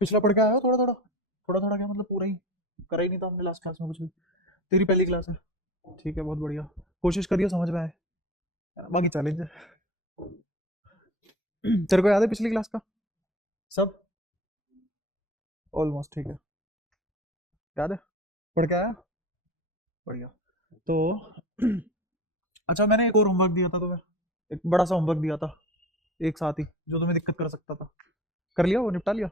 पिछला पढ़ के आया हो थोड़ा थोड़ा? थोड़ा थोड़ा क्या मतलब पूरा ही? करा ही नहीं था हमने लास्ट क्लास में कुछ भी। तेरी पहली क्लास है। ठीक है, बहुत बढ़िया। कोशिश करियो समझ में आए। बाकी चैलेंज है। तेरे को याद है पिछली क्लास का सब? ऑलमोस्ट ठीक है। याद है? पढ़ के आया? बढ़िया। तो अच्छा, मैंने एक और होमवर्क दिया था तुम्हें। एक बड़ा सा होमवर्क दिया था एक साथ ही, जो तुम्हें दिक्कत कर सकता था। कर लिया? वो निपटा लिया?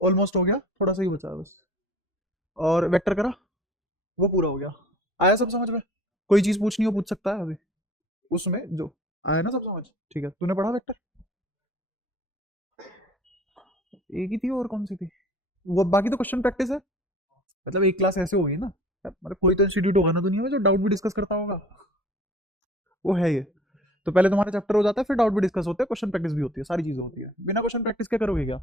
ऑलमोस्ट हो गया, थोड़ा सा ही बचा है बस। और वेक्टर करा? वो पूरा हो गया। आया सब समझ में? कोई चीज पूछनी हो पूछ सकता है अभी उसमें जो आया ना सब समझ। ठीक है, तूने पढ़ा वेक्टर? एक ही थी और कौन सी थी? वो बाकी तो क्वेश्चन प्रैक्टिस है। मतलब एक क्लास ऐसे होगी ना, मतलब कोई तो इंस्टीट्यूट होगा ना दुनिया में जो डाउट भी डिस्कस करता होगा। वो है ये। तो पहले तुम्हारा चैप्टर हो जाता है, फिर डाउट भी डिस्कस होते हैं, क्वेश्चन प्रैक्टिस भी होती है, सारी चीजें होती है। बिना क्वेश्चन प्रैक्टिस क्या करोगे क्या?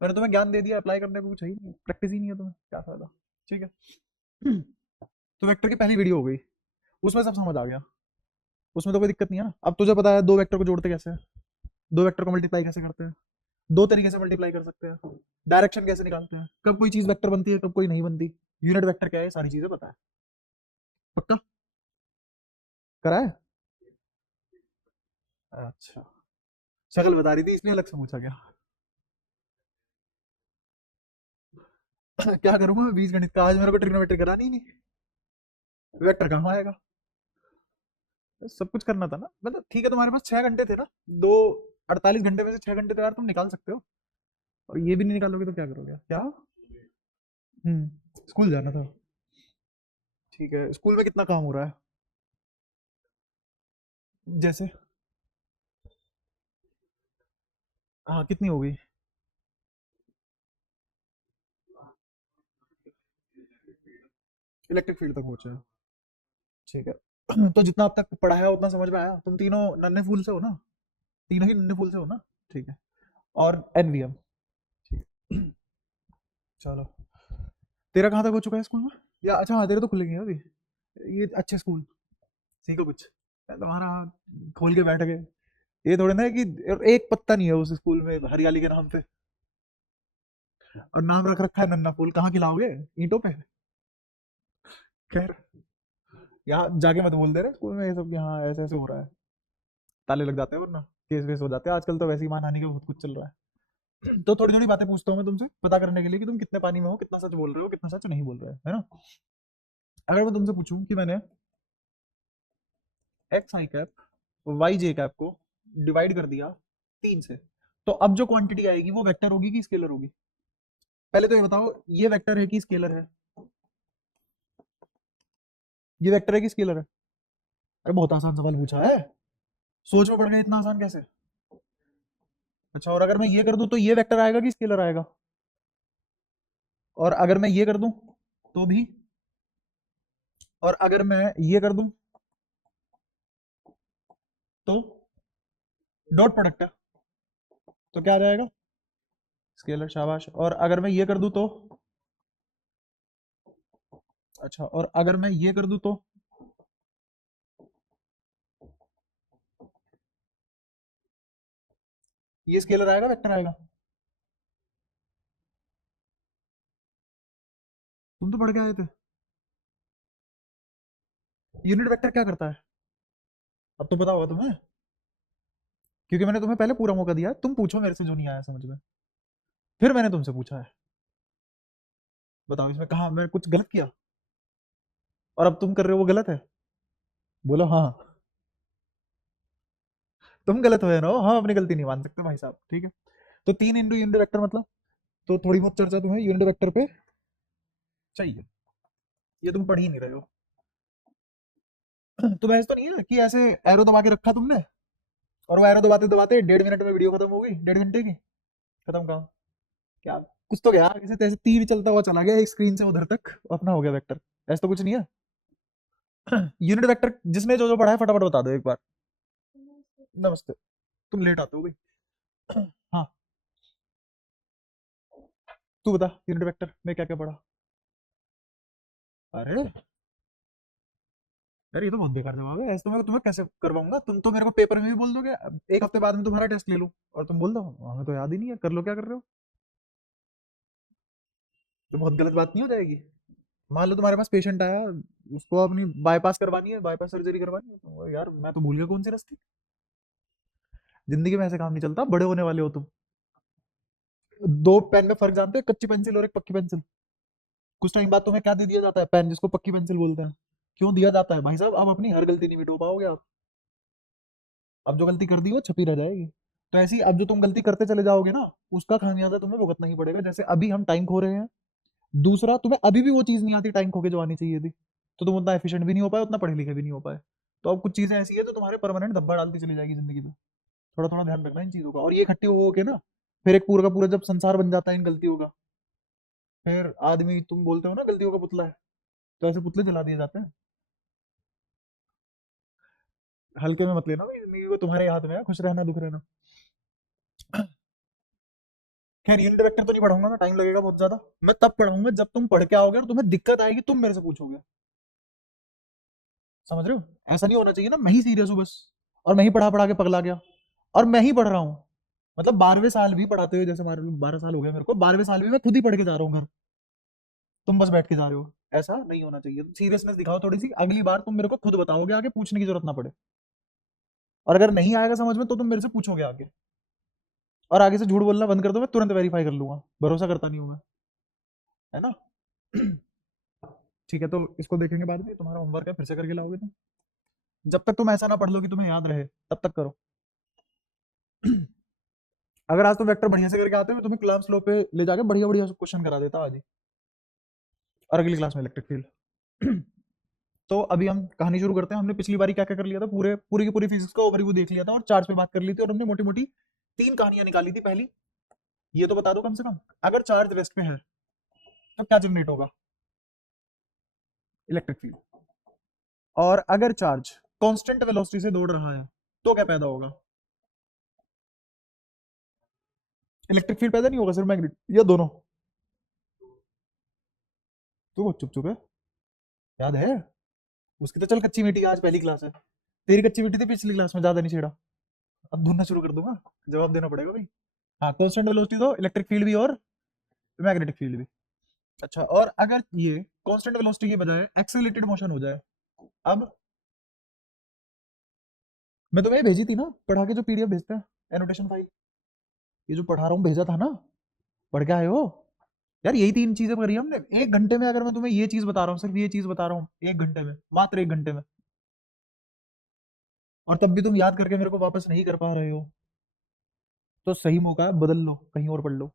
मैंने तुम्हें ज्ञान दे दिया, अप्लाई करने को कुछ है ही नहीं, प्रैक्टिस ही नहीं है तुम्हें, क्या फायदा? ठीक है। तो वेक्टर की पहली वीडियो हो गई, उसमें सब समझ आ गया। उसमें तो कोई दिक्कत नहीं है ना। अब तुझे पता है दो वेक्टर को जोड़ते कैसे हैं, दो वेक्टर को मल्टीप्लाई कैसे करते हैं, दो तरीके से मल्टीप्लाई कर सकते हैं, डायरेक्शन कैसे निकालते हैं, कब कोई चीज वेक्टर बनती है कब कोई नहीं बनती, यूनिट वेक्टर क्या है, सारी चीजें पता है। पक्का? करा है? अच्छा। शक्ल बता रही थी इसलिए अलग से पूछा गया। क्या करूंगा मैं बीज गणित का? आज मेरे को ट्रिग्नोमेट्री करानी ही नहीं। वेक्टर कहाँ आएगा? सब कुछ करना था ना। मतलब ठीक है, तुम्हारे पास 6 घंटे थे ना। दो 48 घंटे में से 6 घंटे तो यार तुम निकाल सकते हो। और ये भी नहीं निकालोगे तो क्या करोगे? क्या? स्कूल जाना था। ठीक है, स्कूल में कितना काम हो रहा है? जैसे? हाँ, कितनी हो गई? इलेक्ट्रिक फील्ड तक पहुंचे हैं। ठीक है। तो जितना अब तक पढ़ा है उतना समझ में आया? तुम तीनों नन्हे फूल से हो ना? तीनों ही नन्हे फूल से हो ना? ठीक है। और एनवीएम। ठीक है। चलो। तेरा कहाँ तक हो चुका है स्कूल में? या अच्छा हाँ, तेरे तो खुलेंगे अभी। ये अच्छे स्कूल। सीखो कुछ। तुम्हारा खोल के बैठ गए। ये थोड़े ना है कि एक पत्ता नहीं है उस स्कूल में हरियाली के नाम पे। और नाम रख रखा है नन्ना फूल, कहाँ खिलाओगे? ईंटों पे? खैर, यहाँ जाके मत बोल दे रहे स्कूल में ये सब कि हाँ ऐसे ऐसे हो रहा है। ताले लग जाते हैं वरना, केस वेस हो जाते हैं आजकल तो, वैसे ही मानहानि का बहुत कुछ चल रहा है। तो थोड़ी थोड़ी बातें पूछता हूँ मैं तुमसे, पता करने के लिए कि तुम कितने पानी में हो, कितना सच बोल रहे हो, कितना सच नहीं बोल रहे हो, है ना? अगर मैं तुमसे पूछूं कि मैंने एक्स आई कैप वाई जे कैप को डिवाइड कर दिया 3 से, तो अब जो क्वांटिटी आएगी वो वेक्टर होगी कि स्केलर होगी? पहले तो ये बताओ, ये वेक्टर है कि स्केलर है? ये वेक्टर है कि स्केलर है? अरे बहुत आसान सवाल पूछा है। सोच में पड़ गया, इतना आसान कैसे? अच्छा, और अगर मैं ये कर दूं तो ये वेक्टर आएगा कि स्केलर आएगा? और अगर मैं ये कर दूं तो भी? और अगर मैं ये कर दूं तो? डॉट प्रोडक्ट है, तो क्या आ जाएगा? स्केलर, शाबाश। और अगर मैं ये कर दूं तो? अच्छा, और अगर मैं ये कर दूं तो? ये स्केलर आएगा वेक्टर आएगा? तुम तो पढ़ के आए थे। यूनिट वेक्टर क्या करता है? अब तो पता होगा तुम्हें, क्योंकि मैंने तुम्हें पहले पूरा मौका दिया है। तुम पूछो मेरे से जो नहीं आया समझ में, फिर मैंने तुमसे पूछा है। बताओ इसमें कहाँ मैं कुछ गलत किया? और अब तुम कर रहे हो वो गलत है? बोलो हाँ। तुम गलत हुए ना, हाँ अपनी गलती नहीं मान सकते भाई साहब, ठीक है? तो 3 इंटू यूनिट वेक्टर मतलब, तो थोड़ी बहुत चर्चा तुम्हें यूनिट वेक्टर पे चाहिए। ये तुम पढ़ ही नहीं रहे हो। तो ऐसा तो नहीं है कि ऐसे एरो दबा के रखा तुमने, और वो एरो दबाते दबाते 1.5 मिनट में वीडियो खत्म हो गई, 1.5 घंटे की खत्म काम। क्या कुछ तो गया जैसे तैसे, तीर चलता हुआ चला गया एक स्क्रीन से उधर तक, अपना हो गया वेक्टर। ऐसा तो कुछ नहीं है। यूनिट वेक्टर जिसने जो जो पढ़ा है फटाफट बता दो एक बार। नमस्ते। तुम लेट आते हो भाई। हाँ, तू बता यूनिट वेक्टर में क्या क्या पढ़ा? अरे यार ये तो बहुत बेकार जवाब है, ऐसे तो मैं तुम्हें कैसे करवाऊंगा, तुम तो मेरे को पेपर में भी बोल दोगे, अब एक हफ्ते बाद में तुम्हारा टेस्ट ले लूं और तुम बोल दो हमें तो याद ही नहीं है, कर लो क्या कर रहे हो। तो बहुत गलत बात नहीं हो जाएगी। मान लो तुम्हारे पास पेशेंट आया, उसको अपनी बाईपास करवानी है, बाईपास सर्जरी करवानी है, तो यार मैं तो भूल गया कौन सी रास्ते। जिंदगी में ऐसे काम नहीं चलता, बड़े होने वाले हो तुम। दो पेन में फर्क जानते हो, कच्ची पेंसिल और एक पक्की पेंसिल। कुछ टाइम बाद तुम्हें क्या दे दिया जाता है, पेन जिसको पक्की पेंसिल बोलते हैं। क्यों दिया जाता है भाई साहब, आप अपनी हर गलती नहीं मिटो पाओगे आप। अब जो गलती कर दी वो छपी रह जाएगी। तो ऐसी अब जो तुम गलती करते चले जाओगे ना, उसका खामियाजा तुम्हें भुगतना ही पड़ेगा। जैसे अभी हम टाइम खो रहे हैं, दूसरा तुम्हें अभी भी वो चीज नहीं आती टाइम खो के जो आनी चाहिए थी, तो तुम उतना एफिशिएंट भी नहीं हो पाए, उतना पढ़े लिखे भी नहीं हो पाए। तो अब कुछ चीजें ऐसी है जो तुम्हारे परमानेंट धब्बा डालती चली जाएगी जिंदगी में। थोड़ा थोड़ा ध्यान रखना इन चीजों का, और ये इकट्ठी हो के ना, फिर एक पूरा का पूरा जब संसार बन जाता है इन गलतियों का, फिर आदमी, तुम बोलते हो ना गलतियों का पुतला है, तो ऐसे पुतले जला दिए जाते हैं। हल्के में मत लेना भाई, जिंदगी को तुम्हारे हाथ में है, खुश रहना दुख रहना। खैर यूनिट वेक्टर तो नहीं पढ़ाऊंगा मैं, टाइम लगेगा बहुत ज्यादा। मैं तब पढ़ाऊंगा जब तुम पढ़ के आओगे और तुम्हें दिक्कत आएगी, तुम मेरे से पूछोगे। समझ रहे हो? ऐसा नहीं होना चाहिए ना, मैं ही सीरियस हूँ बस, और मैं ही पढ़ा पढ़ा के पगला गया, और मैं ही पढ़ रहा हूँ। मतलब 12वें साल भी पढ़ाते हुए, जैसे हमारे 12 साल हो गए मेरे को, 12वें साल भी मैं खुद ही पढ़ के जा रहा हूँ घर, तुम बस बैठ के जा रहे हो। ऐसा नहीं होना चाहिए, सीरियसनेस दिखाओ थोड़ी सी, अगली बार तुम मेरे को खुद बताओगे आगे, पूछने की जरूरत ना पड़े। और अगर नहीं आएगा समझ में तो तुम मेरे से पूछोगे आगे। और आगे से झूठ बोलना बंद कर दो, मैं तुरंत वेरीफाई कर लूंगा, भरोसा करता नहीं हूं मैं, है ना। ठीक है, तो इसको देखेंगे बाद में, तुम्हारा होमवर्क है, फिर से करके लाओगे तुम। जब तक तुम ऐसा ना पढ़ लो कि तुम्हें याद रहे, तब तक करो। अगर आज तुम वेक्टर बढ़िया से करके आते हो, मैं तुम्हें क्लास लो पे ले जाके बढ़िया बढ़िया क्वेश्चन करा देता आज ही, और अगली क्लास में इलेक्ट्रिक फील्ड। तो अभी हम कहानी शुरू करते हैं। हमने पिछली बारी क्या क्या कर लिया था, पूरे पूरी की पूरी फिजिक्स का ओवरव्यू देख लिया था, और चार्ज पे बात कर ली थी, और हमने मोटी मोटी 3 कहानियां निकाली थी। पहली, ये तो बता दो कम से कम, अगर चार्ज रेस्ट में है तो क्या जनरेट होगा, इलेक्ट्रिक फील्ड। और अगर चार्ज कांस्टेंट वेलोसिटी से दौड़ रहा है तो क्या पैदा होगा, इलेक्ट्रिक फील्ड पैदा नहीं होगा, सिर्फ मैग्नेट, या दोनों। तू बहुत चुप चुप है, याद है? उसकी तो चल कच्ची मीठी, आज पहली क्लास है, तेरी कच्ची मीठी थी पिछली क्लास में, ज्यादा नहीं छेड़ा। अब ढूंढना शुरू कर दूंगा, जवाब देना पड़ेगा भाई। हाँ, कांस्टेंट वेलोसिटी तो इलेक्ट्रिक फील्ड भी और मैग्नेटिक फील्ड भी। अच्छा, और अगर ये कांस्टेंट वेलोसिटी के बजाय एक्सेलरेटेड मोशन हो जाए, अब मैं तुम्हें भेजी थी ना पढ़ा के, जो पीडीएफ भेजते हैं, एनोटेशन फाइल, ये जो पढ़ा रहा हूँ भेजा था ना, पढ़ के आए हो? यार यही 3 चीजें करी हमने 1 घंटे में। अगर मैं तुम्हें ये चीज बता रहा हूँ, सिर्फ ये चीज बता रहा हूँ 1 घंटे में, मात्र 1 घंटे में, और तब भी तुम याद करके मेरे को वापस नहीं कर पा रहे हो, तो सही मौका है, बदल लो, कहीं और पढ़ लो।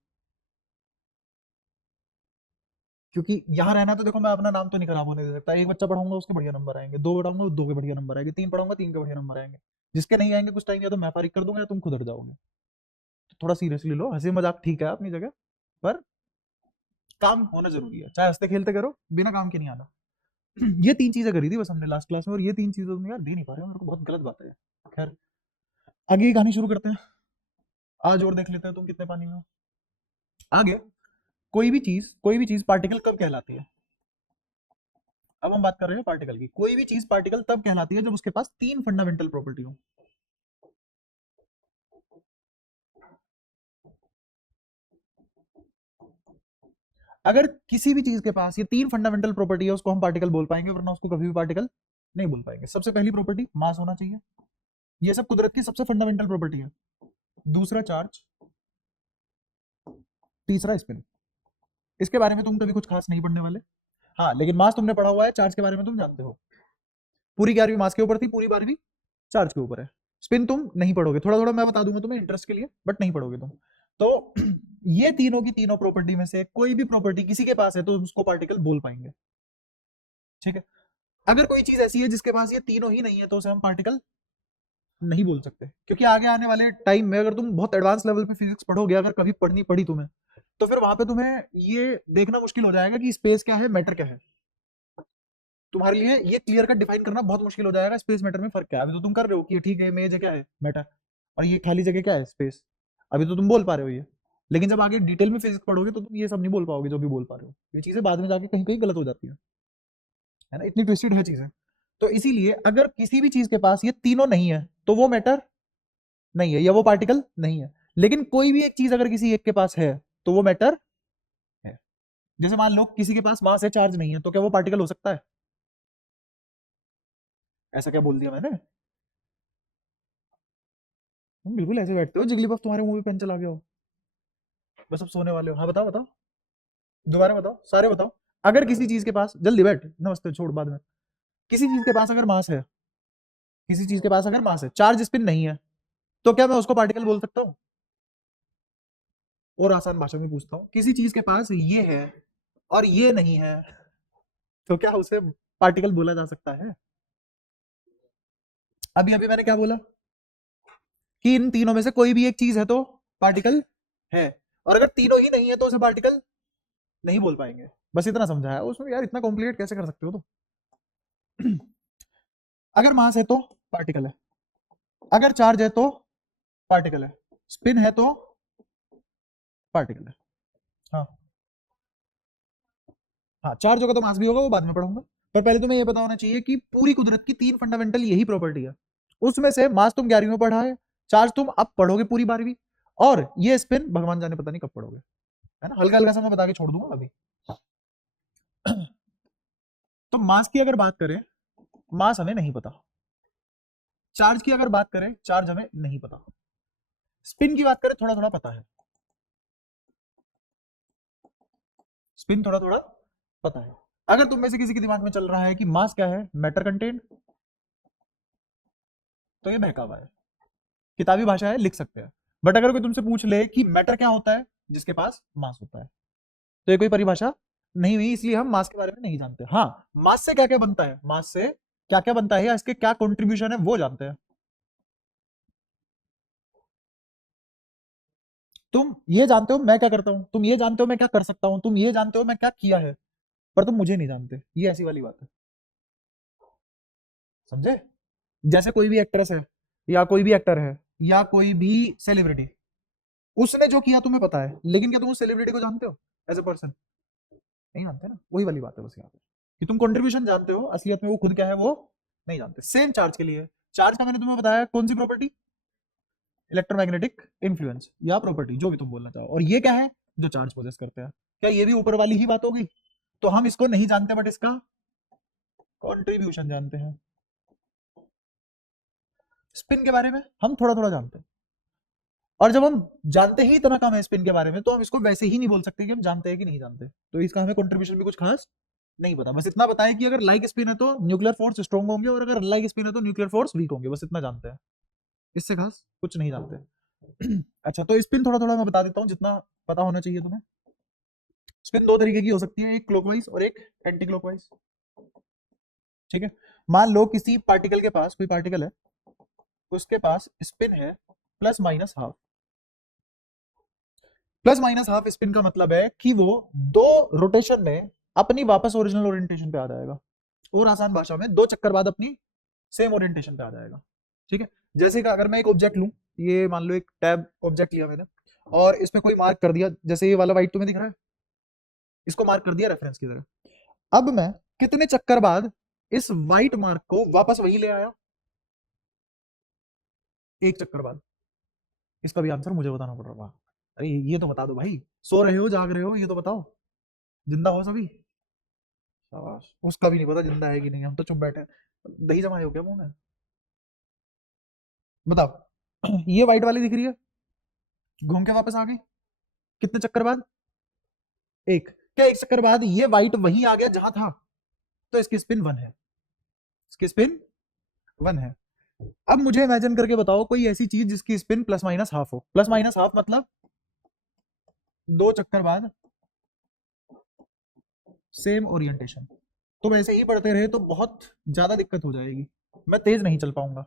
क्योंकि यहाँ रहना तो देखो, मैं अपना नाम तो नहीं खराब होने दे सकता। एक बच्चा पढ़ाऊंगा उसके बढ़िया नंबर आएंगे, दो पढ़ाऊंगा दो के बढ़िया नंबर आएंगे, तीन पढ़ाऊंगा तीन के बढ़िया नंबर आएंगे। जिसके नहीं आएंगे कुछ टाइम, या तो मैं फारिग कर दूंगा या तुम खुद हट जाओगे। तो थोड़ा सीरियसली लो, हंसी मजाक ठीक है अपनी जगह, पर काम होना जरूरी है, चाहे हंसते खेलते करो, बिना काम के नहीं आना। ये 3 चीजें करी थी बस हमने लास्ट क्लास में, और ये 3 चीजें तुम यार दे नहीं पा रहे हो मेरे को, बहुत गलत बात है। खैर, आगे की कहानी शुरू करते हैं, आज और देख लेते हैं तुम कितने पानी में हो। आगे, कोई भी चीज पार्टिकल कब कहलाती है? अब हम बात कर रहे हैं पार्टिकल की। कोई भी चीज पार्टिकल तब कहलाती है जब उसके पास 3 फंडामेंटल प्रॉपर्टी हो। अगर किसी भी चीज के पास ये 3 फंडामेंटल प्रॉपर्टी है, उसको हम पार्टिकल बोल पाएंगे, वरना उसको कभी भी पार्टिकल नहीं बोल पाएंगे। सबसे पहली प्रॉपर्टी, मास होना चाहिए, ये सब कुदरत की सबसे फंडामेंटल प्रॉपर्टी है। दूसरा चार्ज, तीसरा स्पिन। इसके बारे में तुम कभी कुछ खास नहीं पढ़ने वाले। हाँ, लेकिन मास तुमने पढ़ा हुआ है, चार्ज के बारे में तुम जानते हो। पूरी 11वीं मास के ऊपर थी, पूरी 12वीं चार्ज के ऊपर है। स्पिन तुम नहीं पढ़ोगे, थोड़ा थोड़ा मैं बता दूंगा तुम्हें इंटरेस्ट के लिए, बट नहीं पढ़ोगे तुम। तो ये तीनों की तीनों प्रॉपर्टी में से कोई भी प्रॉपर्टी किसी के पास है तो उसको पार्टिकल बोल पाएंगे। ठीक है, अगर कोई चीज ऐसी है जिसके पास ये तीनों ही नहीं है, तो उसे हम पार्टिकल नहीं बोल सकते। क्योंकि आगे आने वाले टाइम में अगर तुम बहुत एडवांस लेवल पे फिजिक्स पढ़ोगे, अगर कभी पढ़नी पड़ी तुम्हें, तो फिर वहां पे तुम्हें ये देखना मुश्किल हो जाएगा कि स्पेस क्या है, मैटर क्या है। तुम्हारे लिए ये क्लियर कट डिफाइन करना बहुत मुश्किल हो जाएगा, स्पेस मैटर में फर्क क्या है। अभी तो तुम कर रहे हो कि ठीक है, इमेज है, क्या है, मैटर, और ये खाली जगह क्या है, स्पेस। अभी तो तुम बोल पा रहे हो ये, लेकिन जब आगे डिटेल में फिजिक्स पढ़ोगे तो तुम ये सब नहीं बोल पाओगे जो भी बोल पा रहे हो। ये चीजें बाद में जाके कहीं कहीं गलत हो जाती है ना, इतनी ट्विस्टेड है चीजें। तो इसीलिए अगर किसी भी चीज के पास ये तीनों नहीं है तो वो मैटर नहीं है या वो पार्टिकल नहीं है। लेकिन कोई भी एक चीज अगर किसी एक के पास है तो वो मैटर है। जैसे मान लो किसी के पास मास है, चार्ज नहीं है, तो क्या वो पार्टिकल हो सकता है? ऐसा क्या बोल दिया मैंने? तुम बिल्कुल ऐसे बैठते हो जिगली बफ तुम्हारे मुंह पे पेन चला गया हो। बस अब सोने वाले हो। हाँ बताओ बताओ, दोबारा बताओ, सारे बताओ। अगर किसी चीज के पास, जल्दी बैठ, नमस्ते छोड़ बाद में। किसी चीज के पास अगर मास है, किसी चीज के पास अगर मास है, चार्ज स्पिन नहीं है, तो क्या मैं उसको पार्टिकल बोल सकता हूँ? और आसान भाषा में पूछता हूँ, किसी चीज के पास ये है और ये नहीं है, तो क्या उसे पार्टिकल बोला जा सकता है? अभी अभी मैंने क्या बोला कि इन तीनों में से कोई भी एक चीज है तो पार्टिकल है, और अगर तीनों ही नहीं है तो उसे पार्टिकल नहीं बोल पाएंगे। बस इतना समझाया उसमें, यार इतना कॉम्प्लिकेट कैसे कर सकते हो तो। अगर मास है तो पार्टिकल है, अगर चार्ज है तो पार्टिकल है, स्पिन है तो पार्टिकल है। हाँ हाँ, चार्ज होगा तो मास भी होगा, वो बाद में पढ़ूंगा। पर पहले तुम्हें ये पता होना चाहिए कि पूरी कुदरत की तीन फंडामेंटल यही प्रॉपर्टी है। उसमें से मास तुम 11वीं में पढ़ा है, चार्ज तुम अब पढ़ोगे पूरी 12वीं, और ये स्पिन भगवान जाने पता नहीं कब पढ़ोगे, है ना। हल्का हल्का सा मैं बता के छोड़ दूंगा अभी। तो मास की अगर बात करें, मास हमें नहीं पता। चार्ज की अगर बात करें, चार्ज हमें नहीं पता। स्पिन की बात करें, थोड़ा थोड़ा पता है। स्पिन थोड़ा थोड़ा पता है। अगर तुम में से किसी के दिमाग में चल रहा है कि मास क्या है, मैटर कंटेंट, तो ये बहकावा है। किताबी भाषा है, लिख सकते हैं। बट अगर कोई तुमसे पूछ ले कि मैटर क्या होता है, जिसके पास मास होता है, तो ये कोई परिभाषा नहीं हुई, इसलिए हम मास के बारे में नहीं जानते। हाँ, मास से क्या क्या बनता है, मास से क्या क्या बनता है या इसके क्या कंट्रीब्यूशन है वो जानते हैं। तुम ये जानते हो मैं क्या करता हूं, तुम ये जानते हो मैं क्या कर सकता हूं, तुम ये जानते हो मैं क्या किया है, पर तुम मुझे नहीं जानते। ये ऐसी वाली बात है, समझे। जैसे कोई भी एक्ट्रेस है, या कोई भी एक्टर है, या कोई भी सेलिब्रिटी, उसने जो किया तुम्हें पता है, लेकिन क्या तुम उस सेलिब्रिटी को जानते हो एज ए पर्सन? नहीं जानते ना। वही वाली बात है बस यहाँ पे, कि तुम कंट्रीब्यूशन जानते हो, असलियत में वो खुद क्या है वो नहीं जानते। सेम चार्ज के लिए, चार्ज का मैंने तुम्हें बताया कौन सी प्रॉपर्टी, इलेक्ट्रोमैग्नेटिक इन्फ्लुएंस या प्रॉपर्टी, जो भी तुम बोलना चाहो। और ये क्या है, जो चार्ज पोजेस करते हैं। क्या ये भी ऊपर वाली ही बात होगी? तो हम इसको नहीं जानते, बट इसका कंट्रीब्यूशन जानते हैं। स्पिन के बारे में हम थोड़ा थोड़ा जानते हैं, और जब हम जानते ही इतना कम है स्पिन के बारे में, तो हम इसको वैसे ही नहीं बोल सकते कि हम जानते हैं कि नहीं जानते। तो इसका हमें कंट्रीब्यूशन भी कुछ खास नहीं पता। बस इतना बताया कि अगर लाइक स्पिन है तो न्यूक्लियर फोर्स स्ट्रॉन्ग होंगे, और अगर लाइक स्पिन है तो न्यूक्लियर फोर्स वीक होंगे। बस इतना जानते हैं, इससे खास कुछ नहीं जानते। अच्छा, तो स्पिन थोड़ा थोड़ा मैं बता देता हूँ जितना पता होना चाहिए तुम्हें। स्पिन दो तरीके की हो सकती है, एक क्लॉकवाइज और एक एंटी क्लॉकवाइज। ठीक है, मान लो किसी पार्टिकल के पास, कोई पार्टिकल है, उसके पास स्पिन है plus minus half. Plus minus half spin का मतलब है कि वो दो रोटेशन में अपनी वापस ओरिजिनल ओरिएंटेशन पे आ जाएगा, और आसान भाषा में दो चक्कर बाद अपनी सेम ओरिएंटेशन पे आ जाएगा। ठीक है, जैसे कि अगर मैं एक ऑब्जेक्ट लूं, ये मान लो एक टैब ऑब्जेक्ट लिया मैंने, और इस पे कोई मार्क कर दिया, जैसे ये वाला वाइट तुम्हें दिख रहा है, इसको मार्क कर दिया रेफरेंस की तरह। अब मैं कितने चक्कर बाद इस वाइट मार्क को वापस वही ले आया? एक चक्कर बाद। इसका भी आंसर मुझे बताना पड़ रहा है। अरे ये तो बता दो भाई, सो रहे हो जाग रहे हो ये तो बताओ, जिंदा हो सभी? शाबाश, उसका भी नहीं पता जिंदा है कि नहीं, हम तो चुप बैठे हैं। दही जमाए हो क्या मुंह में? बताओ। ये वाइट वाली दिख रही है, घूम के वापस आ गई, कितने चक्कर बाद? एक। क्या एक चक्कर बाद ये वाइट वहीं आ गया जहां था? तो इसकी स्पिन वन है, इसकी स्पिन वन है। अब मुझे इमेजिन करके बताओ कोई ऐसी चीज जिसकी स्पिन प्लस माइनस हाफ हो। प्लस माइनस हाफ मतलब दो चक्कर बाद सेम ओरिएंटेशन। तुम ऐसे ही पढ़ते रहे तो बहुत ज्यादा दिक्कत हो जाएगी, मैं तेज नहीं चल पाऊंगा।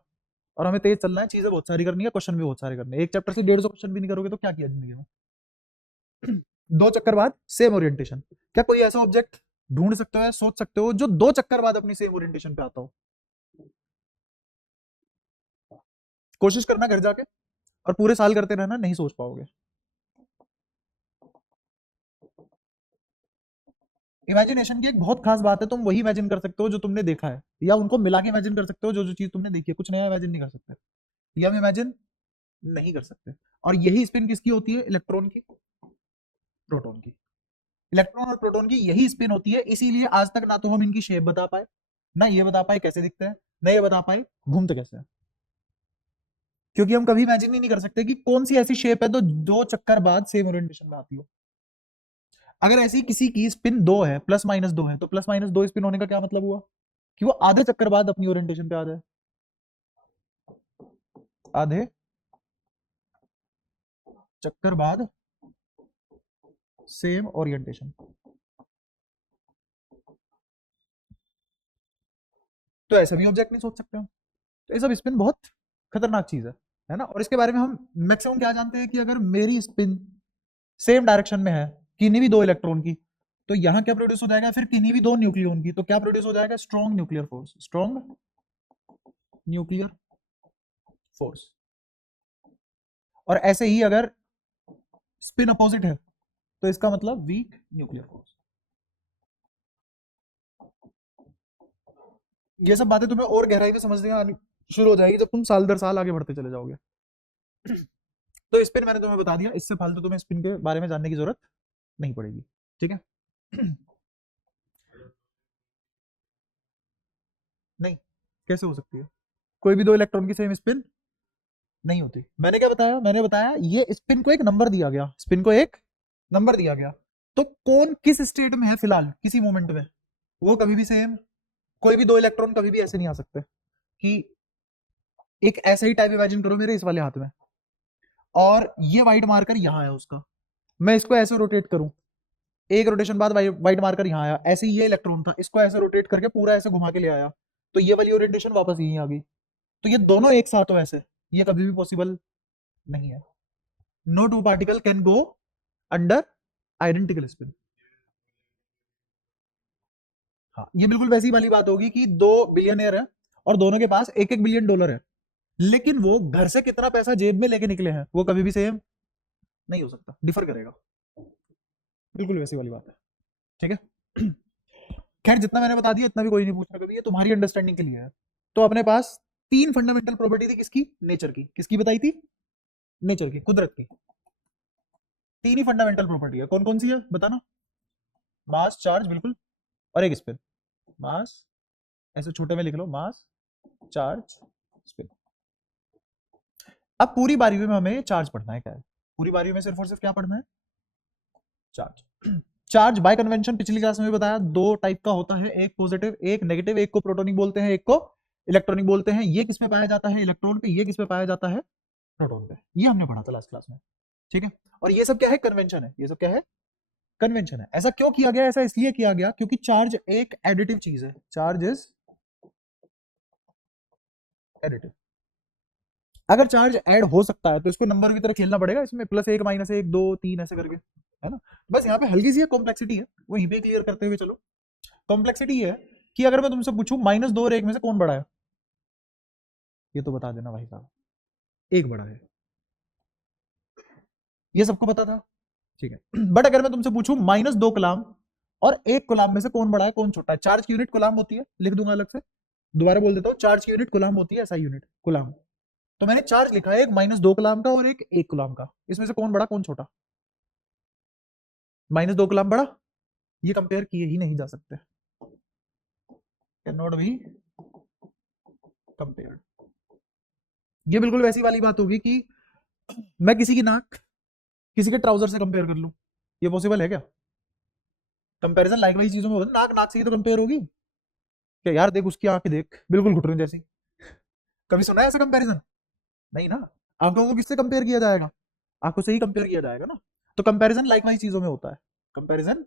और हमें तेज चलना है, चीजें बहुत सारी करनी है, क्वेश्चन भी बहुत सारे करने हैं। एक चैप्टर से 150 क्वेश्चन भी नहीं करोगे तो क्या किया जिंदगी में। दो चक्कर बाद सेम ओरिएंटेशन। क्या कोई ऐसा ऑब्जेक्ट ढूंढ सकते हो या सोच सकते हो जो दो चक्कर बाद अपनी सेम ओरिएंटेशन पे आता हो? कोशिश करना घर जाके, और पूरे साल करते रहना, नहीं सोच पाओगे। इमेजिनेशन की एक बहुत खास बात है, तुम वही इमेजिन कर सकते हो जो तुमने देखा है, या उनको मिला के इमेजिन कर सकते हो जो जो चीज तुमने देखी है, कुछ नया इमेजिन नहीं कर सकते, ये हम इमेजिन नहीं कर सकते। और यही स्पिन किसकी होती है? इलेक्ट्रॉन की, प्रोटॉन की। इलेक्ट्रॉन और प्रोटॉन की यही स्पिन होती है, इसीलिए आज तक ना तो हम इनकी शेप बता पाए, ना ये बता पाए कैसे दिखते हैं, ना ये बता पाए घूमते कैसे हैं, क्योंकि हम कभी इमेजिन ही नहीं कर सकते कि कौन सी ऐसी शेप है तो दो चक्कर बाद सेम ओरिएंटेशन में आती हो। अगर ऐसी किसी की स्पिन दो है, प्लस माइनस दो है, तो प्लस माइनस दो स्पिन होने का क्या मतलब हुआ? कि वो आधे चक्कर बाद अपनी ओरिएंटेशन पे आ जाए, आधे चक्कर बाद सेम ओरिएंटेशन। तो ऐसे भी ऑब्जेक्ट नहीं सोच सकते हम। तो ये सब स्पिन बहुत खतरनाक चीज है ना। और इसके बारे में हम मैक्सिमम क्या जानते हैं कि अगर मेरी स्पिन सेम डायरेक्शन में है किन्हीं भी दो इलेक्ट्रॉन की, तो यहां क्या प्रोड्यूस हो जाएगा? फिर किन्हीं भी दो न्यूक्लियन की, तो क्या प्रोड्यूस हो जाएगा? Strong nuclear force, strong nuclear force. और ऐसे ही अगर स्पिन अपोजिट है तो इसका मतलब वीक न्यूक्लियर फोर्स। ये सब बातें तुम्हें और गहराई में समझने आनी शुरू हो जाएगी जब तुम साल दर साल आगे बढ़ते चले जाओगे। तो स्पिन मैंने तुम्हें बता दिया, इससे फालतू तुम्हें स्पिन के बारे में जानने की जरूरत नहीं पड़ेगी, ठीक है। नहीं, कैसे हो सकती है? कोई भी दो इलेक्ट्रॉन की सेम स्पिन नहीं होती। मैंने क्या बताया? मैंने बताया ये स्पिन को एक नंबर दिया गया, स्पिन को एक नंबर दिया गया, तो कौन किस स्टेट में है फिलहाल किसी मोमेंट में, वो कभी भी सेम, कोई भी दो इलेक्ट्रॉन कभी भी ऐसे नहीं आ सकते कि एक ऐसा ही टाइप इमेजिन करो मेरे इस वाले हाथ में, और ये व्हाइट मार्कर यहाँ है उसका, मैं इसको ऐसे रोटेट करूं, एक रोटेशन बाद व्हाइट मार्कर यहाँ आया, ऐसे ही ये इलेक्ट्रॉन था, इसको ऐसे रोटेट करके पूरा ऐसे घुमा के ले आया, तो ये वाली ओरिएंटेशन वापस यहीं आ गई। तो ये दोनों एक साथ हो ऐसे, ये कभी भी पॉसिबल नहीं है। No two particle can go under identical spin. हाँ, ये बिल्कुल वैसी वाली बात होगी कि दो बिलियनियर है और दोनों के पास एक एक बिलियन डॉलर है, लेकिन वो घर से कितना पैसा जेब में लेके निकले हैं वो कभी भी सेम नहीं हो सकता, डिफर करेगा। बिल्कुल वैसी वाली बात है, ठीक है। खैर जितना मैंने बता दिया इतना भी कोई नहीं पूछना कभी, ये तुम्हारी अंडरस्टैंडिंग के लिए है। तो अपने पास तीन फंडामेंटल प्रॉपर्टी थी, किसकी? नेचर की। किसकी बताई थी? नेचर की, कुदरत की। तीन ही फंडामेंटल प्रॉपर्टी है, कौन कौन सी है बताना? मास, चार्ज, बिल्कुल, और एक स्पिन। मास, ऐसे छोटे में लिख लो, मास, चार्ज, स्पिन। अब पूरी बारी में हमें चार्ज पढ़ना है, क्या है पूरी बारी में? सिर्फ और सिर्फ क्या पढ़ना है? चार्ज। चार्ज बाय कन्वेंशन पिछली क्लास में भी बताया दो टाइप का होता है, एक पॉजिटिव एक नेगेटिव, एक को प्रोटॉनिक बोलते हैं, एक को इलेक्ट्रॉनिक बोलते हैं। ये किस में पाया जाता है? इलेक्ट्रॉन पे। ये किस में पाया जाता है? प्रोटॉन पे। ये हमने पढ़ा था लास्ट क्लास में, ठीक है। और ये सब क्या है? कन्वेंशन है। ये सब क्या है? कन्वेंशन है। ऐसा क्यों किया गया? ऐसा इसलिए किया गया क्योंकि चार्ज एक एडिटिव चीज है, चार्ज इज एडिटिव। अगर चार्ज ऐड हो सकता है तो इसको नंबर की तरह खेलना पड़ेगा, इसमें प्लस एक माइनस एक दो तीन ऐसे करके, है ना। बस यहाँ पे हल्की सी कॉम्प्लेक्सिटी है, वहीं पे क्लियर करते हुए चलो। कॉम्प्लेक्सिटी ये है कि अगर मैं तुमसे पूछूं माइनस दो और एक में से कौन बड़ा है, ये तो बता देना भाई साहब। एक बड़ा है, ये सबको पता था, ठीक है। बट अगर मैं तुमसे पूछूं माइनस दो कलाम और एक कलाम में से कौन बड़ा है कौन छोटा है, चार्ज की यूनिट कलाम होती है, लिख दूंगा अलग से, दोबारा बोल देता हूँ, चार्ज की यूनिट कलाम होती है, ऐसा यूनिट कलाम। तो मैंने चार्ज लिखा है एक माइनस दो कलाम का और एक कलाम का, इसमें से कौन बड़ा कौन छोटा? माइनस दो कलाम बड़ा, ये कंपेयर किए ही नहीं जा सकते, कैन नॉट बी कंपेयर्ड। ये बिल्कुल वैसी वाली बात होगी कि मैं किसी की नाक किसी के ट्राउजर से कंपेयर कर लूं, ये पॉसिबल है क्या? कंपैरिजन लाइक वाली चीजों में होता है, नाक नाक से ही तो कंपेयर होगी। क्या यार देख उसकी आंखें देख बिल्कुल घुटने जैसी, कभी सुना है ऐसा कंपैरिजन? नहीं ना। आंखों को किससे कंपेयर किया जाएगा? आंखों से ही कंपेयर किया जाएगा ना। तो कंपैरिजन लाइक वाली चीजों में होता है, कंपैरिजन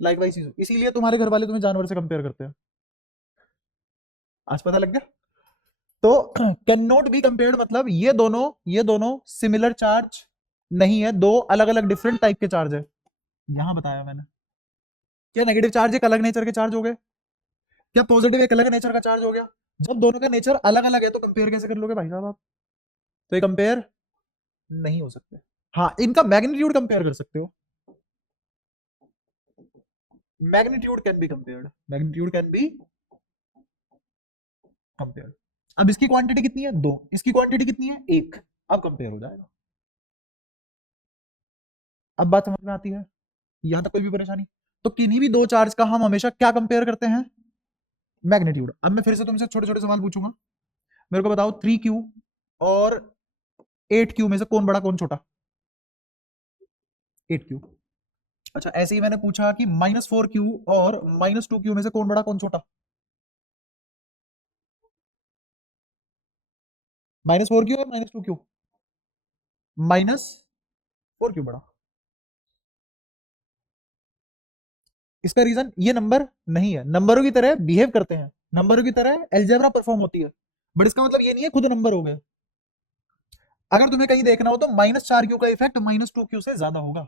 लाइक वाली चीजों, इसीलिए तुम्हारे घर वाले तुम्हें जानवर से कंपेयर करते हैं। आज पता लग गया। तो कैन नॉट बी कंपेयर्ड मतलब ये दोनों सिमिलर चार्ज नहीं है, दो अलग अलग डिफरेंट टाइप के चार्ज है। यहां बताया मैंने। क्या नेगेटिव चार्ज एक अलग नेचर के चार्ज हो गए? क्या पॉजिटिव एक अलग नेचर का चार्ज हो गया? जब दोनों का नेचर अलग अलग है तो कंपेयर कैसे कर लोगे भाई साहब आप? तो ये कंपेयर नहीं हो सकते। हाँ, इनका मैग्नीट्यूड कंपेयर कर सकते हो, magnitude can be compared, magnitude can be compared. अब इसकी क्वांटिटी कितनी है? 2, इसकी क्वांटिटी कितनी है? 1। अब कंपेयर हो जाएगा। अब बात समझ में आती है? यहां तक कोई भी परेशानी? तो किन्हीं भी दो चार्ज का हम हमेशा क्या कंपेयर करते हैं? मैग्नीट्यूड। अब मैं फिर से तुमसे छोटे छोटे सवाल पूछूंगा, मेरे को बताओ 3Q और 8Q में से कौन बड़ा कौन छोटा? 8Q। अच्छा, ऐसे ही मैंने पूछा कि -4Q और -2Q में से कौन बड़ा कौन छोटा? -4Q और -2Q, -4Q बड़ा। इसका रीजन ये नंबर नहीं है, नंबरों की तरह बिहेव करते हैं, नंबरों की तरह एल्जेब्रा परफॉर्म होती है, बट इसका मतलब ये नहीं है खुद नंबर हो गए। अगर तुम्हें कहीं देखना हो तो -4Q का इफेक्ट -2Q से ज्यादा होगा।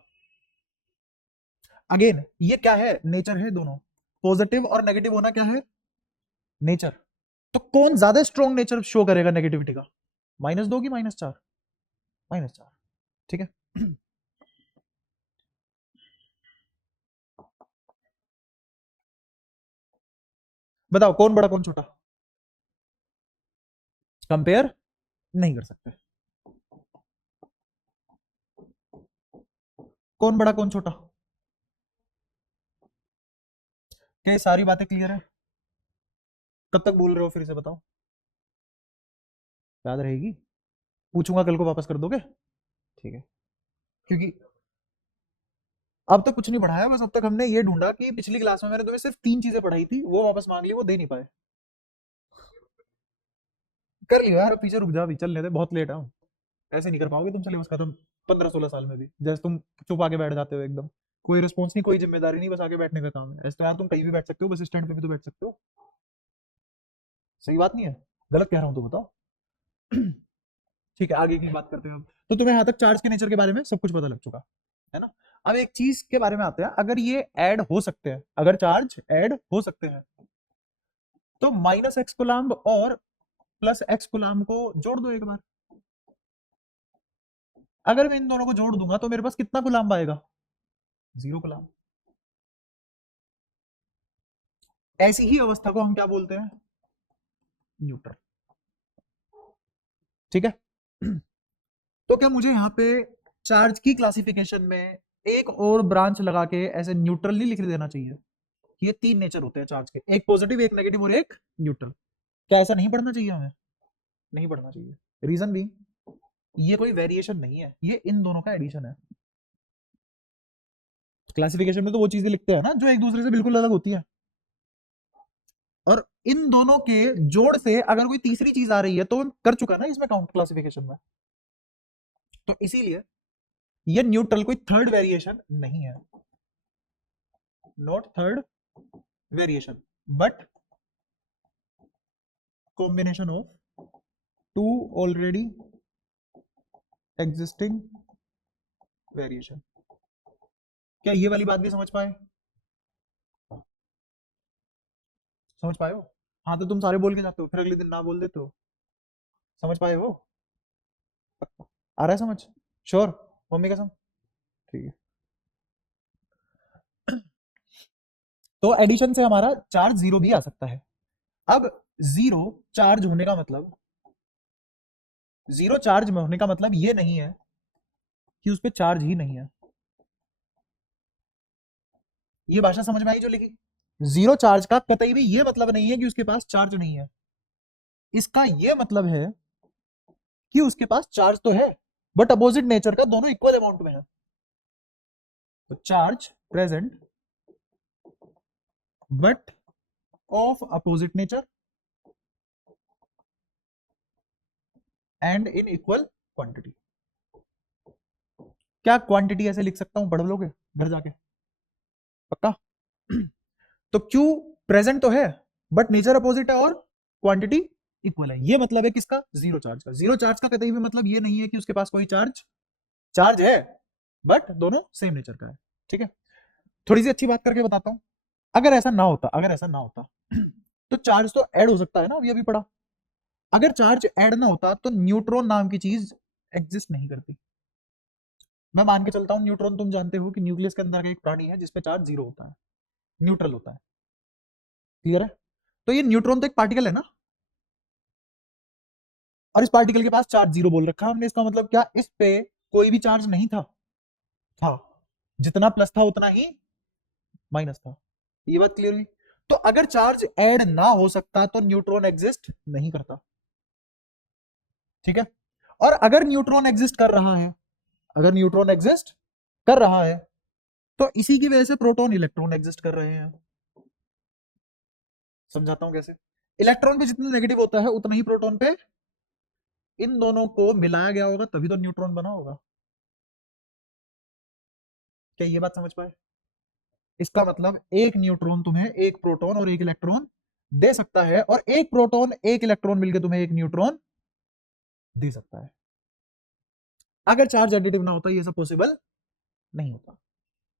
अगेन ये क्या है? नेचर है दोनों। पॉजिटिव और नेगेटिव होना क्या है? नेचर। तो कौन ज्यादा स्ट्रॉन्ग नेचर शो करेगा नेगेटिविटी का? -2 की -4? -4। ठीक है। बताओ कौन बड़ा कौन छोटा? कंपेयर नहीं कर सकते। कौन बड़ा कौन छोटा? क्या ये सारी बातें क्लियर है? कब तक भूल रहे हो? फिर से बताओ। याद रहेगी? पूछूंगा कल को वापस कर दोगे? ठीक है। क्योंकि अब तक कुछ नहीं पढ़ाया, बस अब तक हमने ये ढूंढा कि पिछली क्लास में मैंने तुम्हें सिर्फ 3 चीजें पढ़ाई थी, वो वापस मांग ली, वो दे नहीं पाए। कर लियो यार, पीछे रुक जा, अभी चल लेते, बहुत लेट है। ऐसे नहीं कर पाओगे तुम सिलेबस खत्म 15-16 साल में भी, जैसे तुम चुप आके बैठ जाते हो एकदम, कोई रिस्पॉन्स नहीं, कोई जिम्मेदारी नहीं, बस आके बैठने का काम है। ऐसे तो यार तुम कहीं भी बैठ सकते हो, बस स्टैंड पे भी तो बैठ सकते हो। सही बात नहीं है? गलत कह रहा हूँ तो बताओ। ठीक है, आगे की बात करते हैं अब। तो तुम्हें यहाँ तक चार्ज के नेचर के बारे में सब कुछ पता लग चुका है ना? अब एक चीज के बारे में आते हैं, अगर ये ऐड हो सकते हैं, अगर चार्ज ऐड हो सकते हैं, तो -x कूलाम्ब और +x कूलाम्ब को जोड़ दो एक बार। अगर मैं इन दोनों को जोड़ दूंगा तो मेरे पास कितना कूलाम्ब आएगा? 0 कूलाम्ब। ऐसी ही अवस्था को हम क्या बोलते हैं? न्यूट्रल। ठीक है। तो क्या मुझे यहाँ पे चार्ज की क्लासिफिकेशन में एक और ब्रांच लगा के ऐसे न्यूट्रल नहीं लिख देना चाहिए? ये 3 नेचर होते हैं चार्ज के, एक पॉजिटिव, एक नेगेटिव और एक न्यूट्रल। क्या ऐसा नहीं पढ़ना चाहिए हमें? नहीं पढ़ना चाहिए। रीजन भी, ये कोई वेरिएशन नहीं है, ये इन दोनों का एडिशन है। क्लासिफिकेशन में तो वो चीजें लिखते हैं ना जो एक दूसरे से बिल्कुल अलग होती है, और इन दोनों के जोड़ से अगर कोई तीसरी चीज आ रही है तो कर चुका ना इसमें काउंट क्लासिफिकेशन में। तो इसीलिए ये न्यूट्रल कोई थर्ड वेरिएशन नहीं है, not third variation, but combination of two already existing variation. क्या ये वाली बात भी समझ पाए? समझ पाए हो? हाँ तो तुम सारे बोल के जाते हो, फिर अगले दिन ना बोल देते हो। समझ पाए हो? आ रहा है समझ? श्योर? मम्मी कसम? ठीक है। तो एडिशन से हमारा चार्ज 0 भी आ सकता है। अब 0 चार्ज होने का मतलब, 0 चार्ज में होने का मतलब ये नहीं है कि उस पर चार्ज ही नहीं है। ये भाषा समझ में आई जो लिखी? 0 चार्ज का कतई भी ये मतलब नहीं है कि उसके पास चार्ज नहीं है। इसका ये मतलब है कि उसके पास चार्ज तो है, बट अपोजिट नेचर का, दोनों इक्वल अमाउंट में है। तो charge present but of opposite nature and in equal quantity. क्या क्वांटिटी ऐसे लिख सकता हूं? पढ़ लोगे घर जाके? पक्का? तो क्यू प्रेजेंट तो है, बट नेचर अपोजिट है और क्वांटिटी इक्वल है। ये मतलब है किसका? 0 चार्ज का। 0 चार्ज का कतई भी मतलब ये नहीं है कि उसके पास कोई चार्ज, चार्ज है बट दोनों सेम नेचर का है। ठीक है। थोड़ी सी अच्छी बात करके बताता हूं, अगर ऐसा ना होता, अगर ऐसा ना होता तो चार्ज तो ऐड हो सकता है ना, अभी अभी पढ़ा। अगर चार्ज ऐड ना होता तो न्यूट्रॉन नाम की चीज एग्जिस्ट नहीं करती। मैं मान के चलता हूं न्यूट्रॉन, तुम जानते हो कि न्यूक्लियस के अंदर का एक प्राणी है जिसपे चार्ज 0 होता है। न्यूट्रल होता है। क्लियर है? तो ये न्यूट्रॉन तो एक पार्टिकल है ना, और इस पार्टिकल के पास चार्ज जीरो बोल रखा है हमने। इसका मतलब क्या, इस पे कोई भी चार्ज नहीं था? था। जितना प्लस था उतना ही माइनस था। ये बात क्लियर हुई? तो अगर चार्ज ऐड ना हो सकता तो न्यूट्रॉन एग्जिस्ट नहीं करता। ठीक है? और अगर न्यूट्रॉन एग्जिस्ट कर रहा है, अगर न्यूट्रॉन एग्जिस्ट कर रहा है, तो इसी की वजह से प्रोटॉन इलेक्ट्रॉन एग्जिस्ट कर रहे हैं। समझाता हूं कैसे। इलेक्ट्रॉन पे जितना नेगेटिव होता है उतना ही प्रोटॉन पे इन दोनों को मिलाया गया होगा, तभी तो न्यूट्रॉन बना होगा। क्या ये बात समझ पाए? इसका मतलब एक न्यूट्रॉन तुम्हें एक प्रोटॉन और एक इलेक्ट्रॉन दे सकता है, और एक प्रोटॉन एक इलेक्ट्रॉन मिलकर तुम्हें एक न्यूट्रॉन दे सकता है। अगर चार्ज एडिटिव ना होता ये सब पॉसिबल नहीं होता।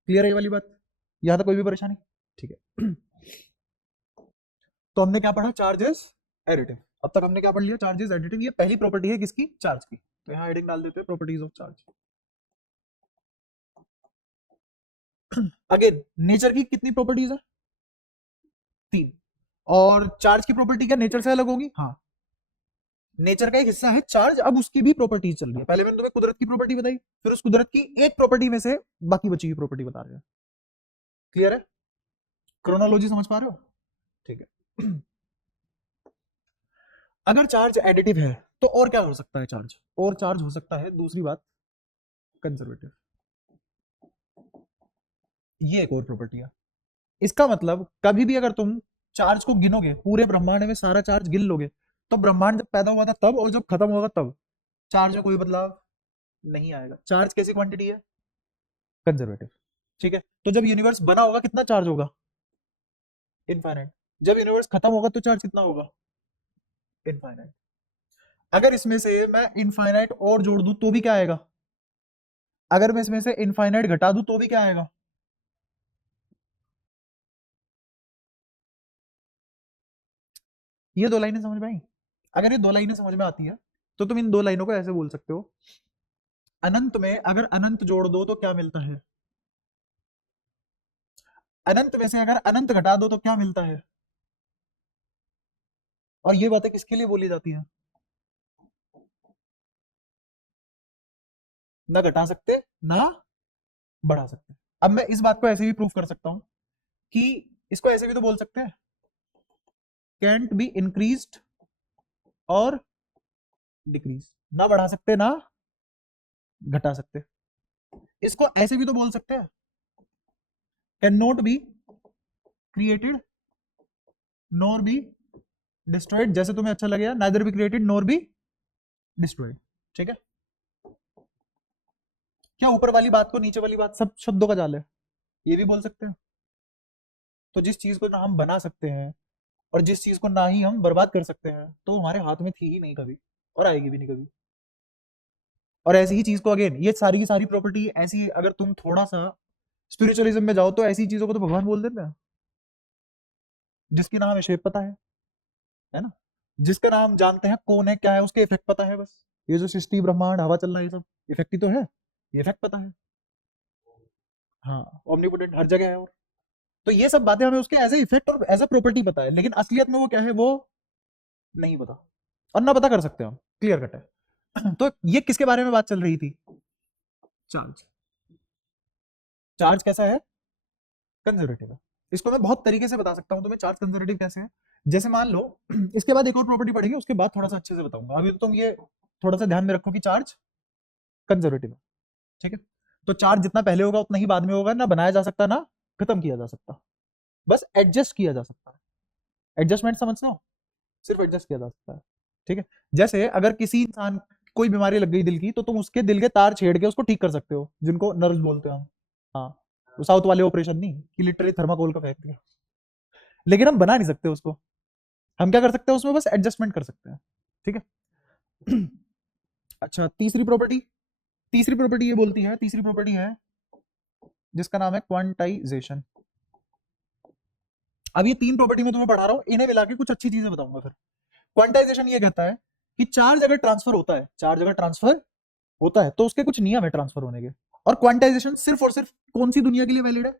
क्लियर है ये वाली बात? यहां तक कोई भी परेशानी? ठीक है। तो हमने क्या पढ़ा, चार्जेस एडिटिव। अब तक हमने क्या पढ़ लिया, चार्जेस एडिटिव। ये पहली प्रॉपर्टी है किसकी, चार्ज की। तो यहां हेडिंग डाल देते हैं, properties of charge. Again nature की कितनी प्रॉपर्टीज है, तीन। और चार्ज की प्रॉपर्टी क्या नेचर से अलग होगी? हाँ, नेचर का एक हिस्सा है चार्ज, अब उसकी भी प्रॉपर्टीज चल रही है। पहले मैंने तुम्हें कुदरत की प्रॉपर्टी बताई, फिर उस कुदरत की एक प्रॉपर्टी में से बाकी बची हुई प्रॉपर्टी बता रहे हैं। क्लियर है? क्रोनोलॉजी समझ पा रहे हो? ठीक है। अगर चार्ज एडिटिव है तो और क्या हो सकता है, चार्ज और चार्ज हो सकता है, दूसरी बात कंजर्वेटिव। ये एक और प्रॉपर्टी है। इसका मतलब कभी भी अगर तुम चार्ज को गिनोगे, पूरे ब्रह्मांड में सारा चार्ज गिन लोगे, तो ब्रह्मांड जब पैदा हुआ था तब और जब खत्म होगा तब चार्ज में कोई बदलाव नहीं आएगा। चार्ज कैसी क्वांटिटी है, कंजर्वेटिव। ठीक है? तो जब यूनिवर्स बना होगा कितना चार्ज होगा, इनफाइनाइट। जब यूनिवर्स खत्म होगा तो चार्ज कितना होगा, इनफाइनाइट। अगर इसमें से मैं इनफाइनाइट और जोड़ दूं तो भी क्या आएगा, अगर मैं इसमें से इनफाइनाइट घटा दूं तो भी क्या आएगा? ये दो लाइनें समझ में आई? अगर ये दो लाइनें समझ में आती है तो तुम इन दो लाइनों को ऐसे बोल सकते हो, अनंत में अगर अनंत जोड़ दो तो क्या मिलता है, अनंत में से अगर अनंत घटा दो तो क्या मिलता है। और ये बातें किसके लिए बोली जाती हैं, ना घटा सकते ना बढ़ा सकते। अब मैं इस बात को ऐसे भी प्रूव कर सकता हूं कि इसको ऐसे भी तो बोल सकते हैं, कैंट बी इंक्रीज्ड और डिक्रीज, ना बढ़ा सकते ना घटा सकते। इसको ऐसे भी तो बोल सकते हैं, can not be created nor be destroyed. जैसे तुम्हें अच्छा लगेगा, neither be created nor be destroyed. ठीक है? क्या ऊपर वाली बात को नीचे वाली बात सब शब्दों का जाल है, ये भी बोल सकते हैं। तो जिस चीज को ना हम बना सकते हैं और जिस चीज को ना ही हम बर्बाद कर सकते हैं, तो हमारे हाथ में थी ही नहीं कभी और आएगी भी नहीं कभी। और ऐसी ही चीज को अगेन, ये सारी की सारी प्रॉपर्टी ऐसी, अगर तुम थोड़ा सा स्पिरिचुअलिज्म में जाओ तो ऐसी चीजों को तो भगवान बोल देते हैं जिसकी नाम हमें शेप पता है ना, जिसका नाम जानते हैं कौन है क्या है, उसके इफेक्ट पता है बस। ये जो सृष्टि ब्रह्मांड हवा चल रहा है ये सब इफेक्ट ही तो है, ये इफेक्ट पता है। हाँ, ओमनीपोटेंट हर जगह है। और तो ये सब बातें हमें उसके एज ए इफेक्ट और एज ए प्रॉपर्टी पता है, लेकिन असलियत में वो क्या है वो नहीं पता, और ना पता कर सकते हम। क्लियर कट है? तो ये किसके बारे में बात चल रही थी, चार्ज। चार्ज कैसा है, कंजर्वेटिव है। इसको मैं बहुत तरीके से बता सकता हूं तुम्हें, चार्ज कंजर्वेटिव कैसे है। जैसे मान लो, इसके बाद एक और प्रॉपर्टी पढ़ेंगे, उसके बाद थोड़ा सा अच्छे से बताऊंगा। अभी तो तुम ये थोड़ा सा ध्यान में रखो कि चार्ज कंजर्वेटिव है। ठीक है? तो चार्ज जितना पहले होगा उतना ही बाद में होगा, ना बनाया जा सकता ना खत्म किया जा सकता, बस एडजस्ट किया जा सकता है। एडजस्टमेंट समझते हो, सिर्फ एडजस्ट किया जा सकता है। ठीक है? जैसे अगर किसी इंसान कोई बीमारी लग गई दिल की, तो तुम उसके दिल के तार छेड़ के उसको ठीक कर सकते हो, जिनको नर्व्स बोलते हैं हम। हाँ, वो साउथ वाले ऑपरेशन नहीं कि लिटरली थर्माकोल का फेंक दिया, लेकिन हम बना नहीं सकते उसको। हम क्या कर सकते हैं उसमें, बस एडजस्टमेंट कर सकते हैं। ठीक है? अच्छा, तीसरी प्रॉपर्टी, तीसरी प्रॉपर्टी ये बोलती है, तीसरी प्रॉपर्टी है जिसका नाम है क्वांटाइजेशन। अब ये तीन प्रॉपर्टी मैं तुम्हें पढ़ा रहा हूं, इन्हें मिला के कुछ अच्छी चीजें बताऊंगा फिर। क्वांटाइजेशन ये कहता है कि चार्ज अगर ट्रांसफर होता है, चार्ज अगर ट्रांसफर होता है तो उसके कुछ नियम है ट्रांसफर होने के। और क्वांटाइजेशन सिर्फ और सिर्फ कौन सी दुनिया के लिए वैलिड है,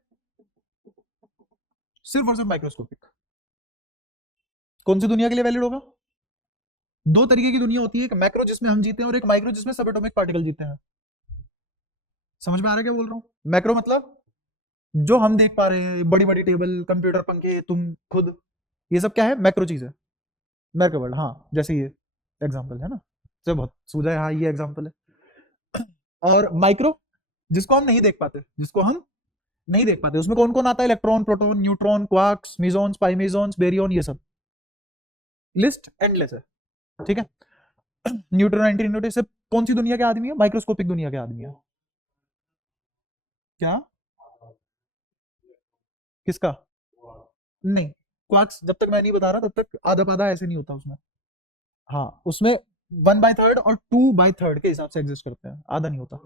सिर्फ और सिर्फ माइक्रोस्कोपिक। कौन सी दुनिया के लिए वैलिड होगा? दो तरीके की दुनिया होती है, एक मैक्रो जिसमें हम जीते हैं और एक माइक्रो जिसमें सब एटॉमिक पार्टिकल जीते हैं। समझ में आ रहा है क्या बोल रहा हूँ? मैक्रो मतलब जो हम देख पा रहे हैं, बड़ी बड़ी टेबल, कंप्यूटर, पंखे, तुम खुद, ये सब क्या है? मैक्रो चीज है, मैक्रो वर्ल्ड। हाँ, जैसे ये एग्जाम्पल है ना, तो बहुत सूझा है, हाँ ये एग्जाम्पल है। और माइक्रो जिसको हम नहीं देख पाते, जिसको हम नहीं देख पाते, उसमें कौन कौन आता है? Electron, proton, neutron, quarks, mesons, pi mesons, baryon, ये सब। लिस्ट एंडलेस है, ठीक है। न्यूट्रॉन, एंटी न्यूट्रॉन, सब कौन सी दुनिया के आदमी है? माइक्रोस्कोपिक दुनिया के आदमी है। क्या? किसका? नहीं, क्वार्क्स जब तक मैं नहीं बता रहा तब तक आधा पाधा ऐसे नहीं होता उसमें। हाँ, उसमें 1/3 और 2/3 के हिसाब से एग्जिस्ट करते हैं, आधा नहीं होता।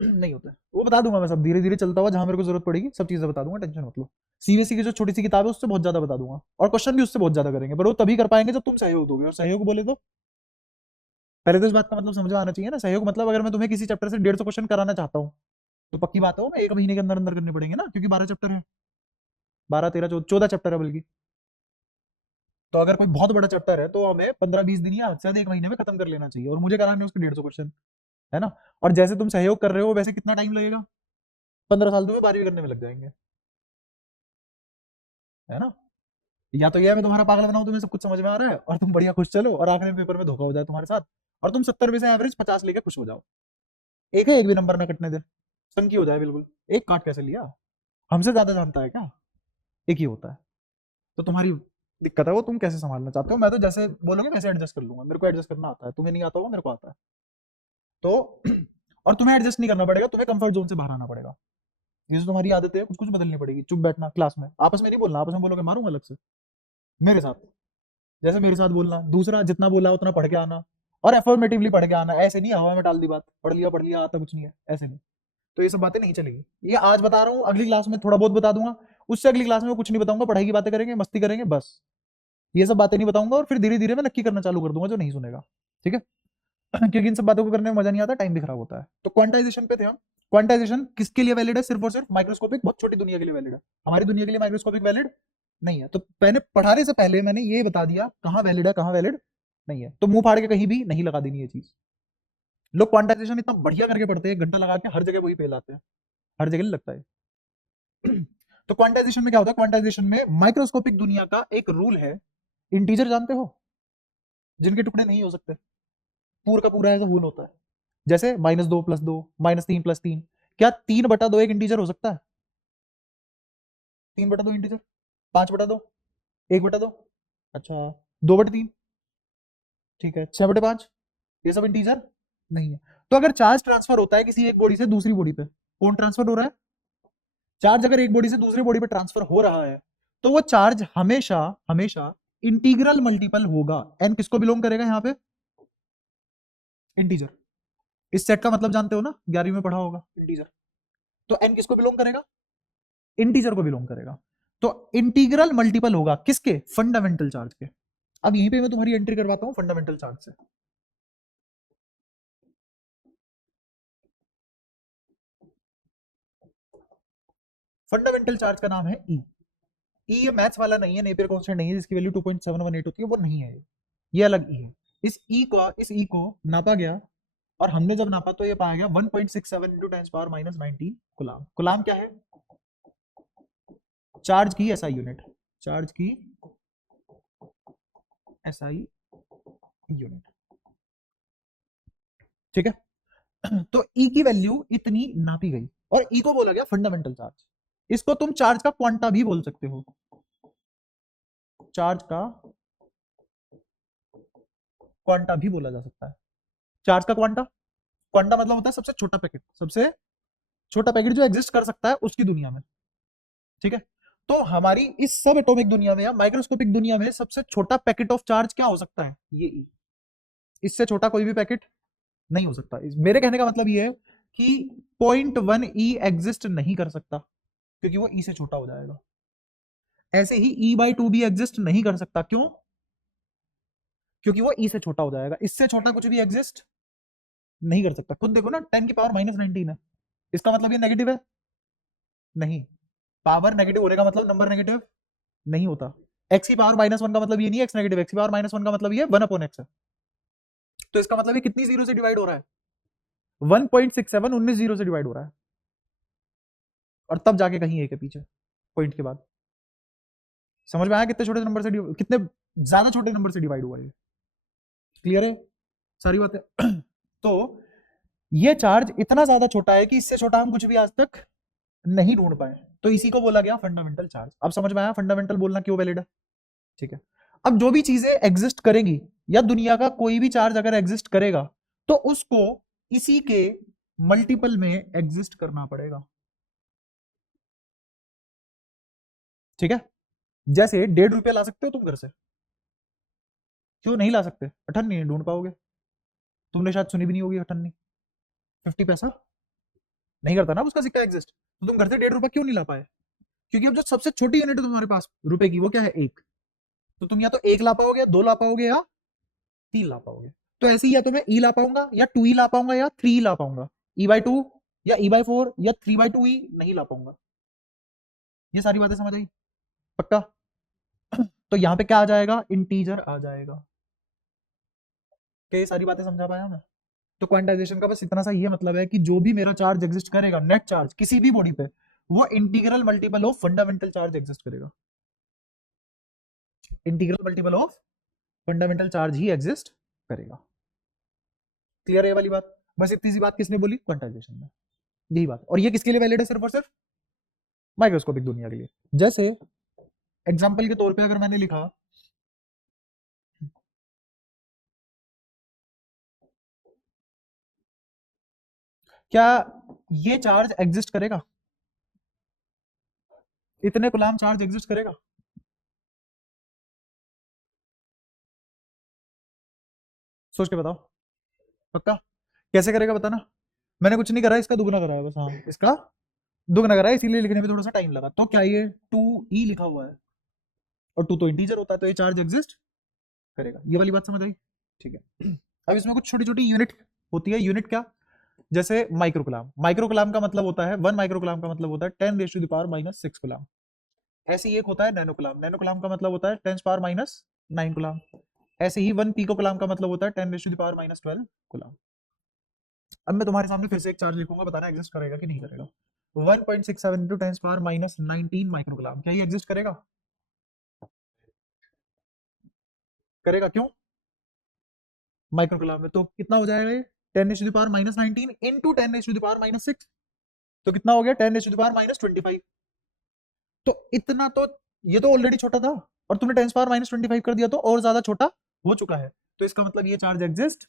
नहीं होता है, वो बता दूंगा मैं सब धीरे धीरे चलता हुआ, जहां मेरे को जरूरत पड़ेगी सब चीजें बता दूंगा, टेंशन मत लो। सीबीएसई की जो छोटी सी किताब है उससे बहुत ज्यादा बता दूंगा, और क्वेश्चन भी उससे बहुत ज्यादा करेंगे, पर वो तभी कर पाएंगे जब तुम सहयोग दोगे, और सहयोग बोले तो पहले तो इस बात का मतलब समझ में आना चाहिए ना। सहयोग मतलब अगर मैं तुम्हें किसी चैप्टर से 150 क्वेश्चन कराना चाहता हूँ, तो पक्की बात है वो मैं 1 महीने के अंदर अंदर करने पड़ेंगे ना, क्योंकि 12 चैप्टर है, 12, 13, 14 चैप्टर है बल्कि। तो अगर कोई बहुत बड़ा चैप्टर है तो हमें 15-20 दिन या हद से ज्यादा 1 महीने में खत्म कर लेना चाहिए, और मुझे कराने उसके 150 क्वेश्चन, है ना। और जैसे तुम सहयोग कर रहे हो वैसे कितना टाइम लगेगा? 15 साल तुम्हें 12वीं करने में लग जाएंगे, है ना। या तो ये मैं तुम्हारा पागल बनाऊं, तुम्हें सब कुछ समझ में आ रहा है और तुम बढ़िया खुश चलो, और आखिरी में पेपर में धोखा हो जाए तुम्हारे साथ, और तुम 70 में से एवरेज 50 लेके खुश हो जाओ, एक है, एक भी नंबर ना कटने दे, सनकी हो जाए बिल्कुल। एक काट कैसे लिया? हमसे ज्यादा जानता है क्या? एक ही होता है। तो तुम्हारी दिक्कत है वो, तुम कैसे संभालना चाहते हो। मैं तो जैसे बोलोगे वैसे एडजस्ट कर लूंगा, मेरे को एडजस्ट करना आता है, तुम्हें नहीं आता होगा, मेरे को आता है। तो और तुम्हें एडजस्ट नहीं करना पड़ेगा, तुम्हें कंफर्ट जोन से बाहर आना पड़ेगा। ये जो तुम्हारी आदत है कुछ कुछ बदलनी पड़ेगी। चुप बैठना क्लास में, आपस में नहीं बोलना, आपस में बोलोगे मारूंगा अलग से। मेरे साथ, जैसे मेरे साथ बोलना, दूसरा जितना बोला उतना पढ़ के आना, और एफर्मेटिवली पढ़ के आना, ऐसे नहीं हवा में डाल दी बात, पढ़ लिया आता कुछ नहीं है, ऐसे नहीं। तो ये सब बातें नहीं चलेगी, ये आज बता रहा हूँ, अगली क्लास में थोड़ा बहुत बता दूंगा, उससे अगली क्लास में कुछ नहीं बताऊंगा, पढ़ाई की बातें करेंगे, मस्ती करेंगे बस। ये सब बातें नहीं बताऊंगा, और फिर धीरे धीरे मैं नक्की करना चालू कर दूंगा जो नहीं सुनेगा, ठीक है। क्योंकि इन सब बातों को करने में मजा नहीं आता, टाइम भी खराब होता है। तो क्वांटाइजेशन पे थे हम। क्वांटाइजेशन किसके लिए वैलिड है? सिर्फ और सिर्फ माइक्रोस्कोपिक बहुत छोटी दुनिया के लिए वैलिड है। हमारी दुनिया के लिए माइक्रोस्कोपिक वैलिड नहीं है। तो मैंने पढ़ाने से पहले मैंने ये बता दिया कहाँ वैलिड है कहाँ वैलिड नहीं है, तो मुंह फाड़ के कहीं भी नहीं लगा देनी ये चीज। लोग क्वांटाइजेशन इतना बढ़िया करके पढ़ते हैं, 1 घंटा लगा के हर जगह वही फेल आते हैं, हर जगह नहीं लगता है। तो क्वांटाइजेशन में क्या होता है? क्वांटाइजेशन में माइक्रोस्कोपिक दुनिया का एक रूल है, इंटीजर जानते हो जिनके टुकड़े नहीं हो सकते, पूरा का पूरा ऐसा होल होता है। जैसे -2 + 2, -3 + 3, क्या 3/2 एक इंटीजर हो सकता है? 3/2 इंटीजर, 5/2, 1/2, अच्छा 2/3, ठीक है, 6/5, ये सब इंटीजर नहीं है। तो अगर चार्ज ट्रांसफर होता है किसी एक बॉडी से दूसरी बॉडी पे, कौन ट्रांसफर हो रहा है? चार्ज अगर एक बॉडी से दूसरी बॉडी पे ट्रांसफर हो रहा है, तो वो चार्ज हमेशा हमेशा इंटीग्रल मल्टीपल होगा। एन किसको बिलोंग करेगा यहाँ पे? इंटीजर। इस सेट का मतलब जानते हो ना, 11वीं में पढ़ा होगा इंटीजर। तो एन किसको बिलोंग करेगा? इंटीजर को बिलोंग करेगा। तो इंटीग्रल मल्टीपल होगा किसके? फंडामेंटल चार्ज के। अब यहीं पे मैं तुम्हारी एंट्री करवाता हूं फंडामेंटल चार्ज से। फंडामेंटल चार्ज का नाम है ई। ई ये मैथ्स वाला नहीं है, नेपियर कांस्टेंट नहीं है जिसकी वैल्यू 2.718 होती है, वो नहीं है ये अलग ई है। इस ई को नापा गया, और हमने जब नापा तो ये पाया गया 1.67 इंटू 10⁻⁻19 कुलाम। कुलाम क्या है? चार्ज की एसआई यूनिट, चार्ज की एसआई यूनिट, ठीक है। तो ई की वैल्यू इतनी नापी गई, और ई को बोला गया फंडामेंटल चार्ज। इसको तुम चार्ज का क्वांटा भी बोल सकते हो, चार्ज का क्वांटा भी बोला जा सकता है। चार्ज का क्वांटा, क्वांटा मतलब होता है सबसे छोटा पैकेट, सबसे छोटा पैकेट जो एग्जिस्ट कर सकता है उसकी दुनिया में, ठीक है। तो हमारी इस सब एटॉमिक दुनिया में या माइक्रोस्कोपिक दुनिया में सबसे छोटा पैकेट ऑफ चार्ज क्या हो सकता है? ये ई। इससे छोटा कोई भी पैकेट नहीं हो सकता। मेरे कहने का मतलब ये है कि 0.1 ई एग्जिस्ट नहीं कर सकता, क्योंकि वो ई से छोटा हो जाएगा। ऐसे ही E/2 भी एग्जिस्ट नहीं कर सकता, क्यों? क्योंकि वो ई से छोटा हो जाएगा। इससे छोटा कुछ भी एग्जिस्ट नहीं कर सकता। खुद देखो ना, 10⁻⁻19 है, इसका मतलब ये नेगेटिव है नहीं, पावर नेगेटिव होने का मतलब नंबर नेगेटिव नहीं होता। एक्स की पावर -1 का मतलब ये नहीं है एक्स नेगेटिव, एक्स की पावर -1 का मतलब ये 1/x है। तो इसका मतलब ये कितनी जीरो से डिवाइड हो रहा है? 1.67 19 जीरो से डिवाइड हो रहा है, और तब जाके कहीं एक है पीछे पॉइंट के बाद। समझ में आया कितने छोटे नंबर से कितने ज्यादा छोटे नंबर से डिवाइड हुआ ये? क्लियर है सारी बातें? तो ये चार्ज इतना ज्यादा छोटा है कि इससे छोटा हम कुछ भी आज तक नहीं ढूंढ पाए, तो इसी को बोला गया फंडामेंटल चार्ज। अब समझ में आया फंडामेंटल बोलना क्यों वैलिड है? ठीक है। अब जो भी चीजें एग्जिस्ट करेंगी, या दुनिया का कोई भी चार्ज अगर एग्जिस्ट करेगा, तो उसको इसी के मल्टीपल में एग्जिस्ट करना पड़ेगा। ठीक है। जैसे 1.5 रुपया ला सकते हो तुम घर से, क्यों नहीं ला सकते? अठन्नी नहीं ढूंढ पाओगे, तुमने शायद सुनी भी नहीं होगी अठन्नी। 50 पैसा नहीं करता ना उसका सिक्का एग्जिस्ट, तो तुम घर से 1.5 रुपया क्यों नहीं ला पाए? क्योंकि अब जो सबसे छोटी यूनिट है तुम्हारे पास रुपए की, वो क्या है? एक। तो तुम या तो एक ला पाओगे, या दो ला पाओगे, या तीन ला पाओगे। तो ऐसे ही या तो मैं ई ला पाऊंगा, या 2 ई ला पाऊंगा, या 3 ला पाऊंगा। E/2 या E/4 या 3/2 ई नहीं ला पाऊंगा। ये सारी बातें समझ आई? पक्का? तो यहाँ पे क्या आ जाएगा? इंटीजर आ जाएगा। क्या ये सारी बातें समझा पाया मैं? तो क्वांटाइजेशन का बस इतना सा ये मतलब है कि जो भी मेरा चार्ज एग्जिस्ट करेगा, नेट चार्ज किसी भी बॉडी पे, वो integral multiple of fundamental charge exist करेगा। Integral multiple of fundamental charge ही एग्जिस्ट करेगा। क्लियर है ये वाली बात? बस इतनी सी बात किसने बोली? क्वांटाइजेशन में। यही बात, और ये किसके लिए वैलिड है? सिर्फ और सिर्फ माइक्रोस्कोपिक दुनिया के लिए। जैसे एग्जाम्पल के तौर पे अगर मैंने लिखा, क्या ये चार्ज एग्जिस्ट करेगा? इतने कूलाम चार्ज एग्जिस्ट करेगा? सोच के बताओ। पक्का? कैसे करेगा बताना? मैंने कुछ नहीं करा, इसका दुगना करा है बस। हाँ, इसका दुगना करा है, इसीलिए लिखने में थोड़ा सा टाइम लगा। तो क्या ये 2e लिखा हुआ है, और 2 तो इंटीजर होता है, तो ये चार्ज एग्जिस्ट करेगा। ये वाली बात समझ आई? ठीक है। अब इसमें कुछ छोटी छोटी यूनिट होती है। यूनिट क्या? जैसे माइक्रोकुलाम। माइक्रोकुलाम का मतलब होता है 1 माइक्रोकुलाम का मतलब होता है 10⁻⁻⁻⁶ कुलाम। ऐसे ही एक होता है नैनोकुलाम। नैनोकुलाम का मतलब होता है 10⁻⁻⁹ कुलाम। ऐसे ही 1 पिकोकुलाम का मतलब होता है 10⁻⁻12 कुलाम। अब मैं तुम्हारे सामने फिर से एक चार्ज लिखूंगा, बताना एग्जिस्ट करेगा कि नहीं करेगा। 1.67 इंटू 10⁻⁻19 माइक्रोकुलाम, क्या ये एग्जिस्ट करेगा? करेगा, क्यों? माइक्रोकुलाम में तो कितना हो जाएगा ये? 10⁻⁻19 इंटू 10⁻⁻6, तो कितना हो गया? 10⁻⁻25। तो इतना तो, ये तो ऑलरेडी छोटा था, और तुमने 10⁻⁻25 कर दिया, तो और ज्यादा छोटा हो चुका है। तो इसका मतलब ये चार्ज एग्जिस्ट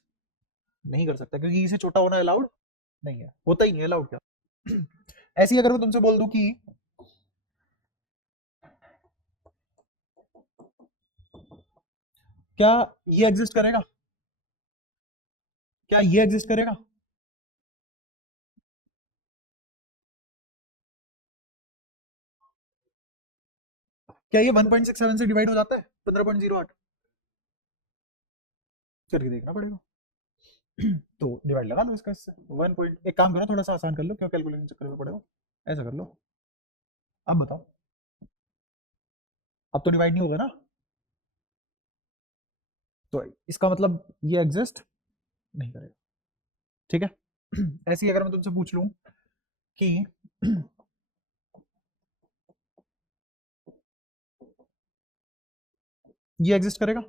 नहीं कर सकता, क्योंकि इसे छोटा होना अलाउड नहीं है, होता ही नहीं है अलाउड। क्या? ऐसे ही अगर मैं तुमसे बोल दूं कि क्या ये एग्जिस्ट करेगा? क्या ये एग्जिस्ट करेगा? क्या ये 1.67 से डिवाइड हो जाता है? 15.08 करके देखना पड़ेगा। तो डिवाइड लगा लो इसका इससे। 1 पॉइंट, एक काम करो, थोड़ा सा आसान कर लो, क्यों कैलकुलेशन चक्कर में पड़े हो? ऐसा कर लो। अब बताओ, अब तो डिवाइड नहीं होगा ना? तो इसका मतलब ये एग्जिस्ट नहीं करेगा। ठीक है। ऐसे ही अगर मैं तुमसे पूछ लूं कि ये एग्जिस्ट करेगा?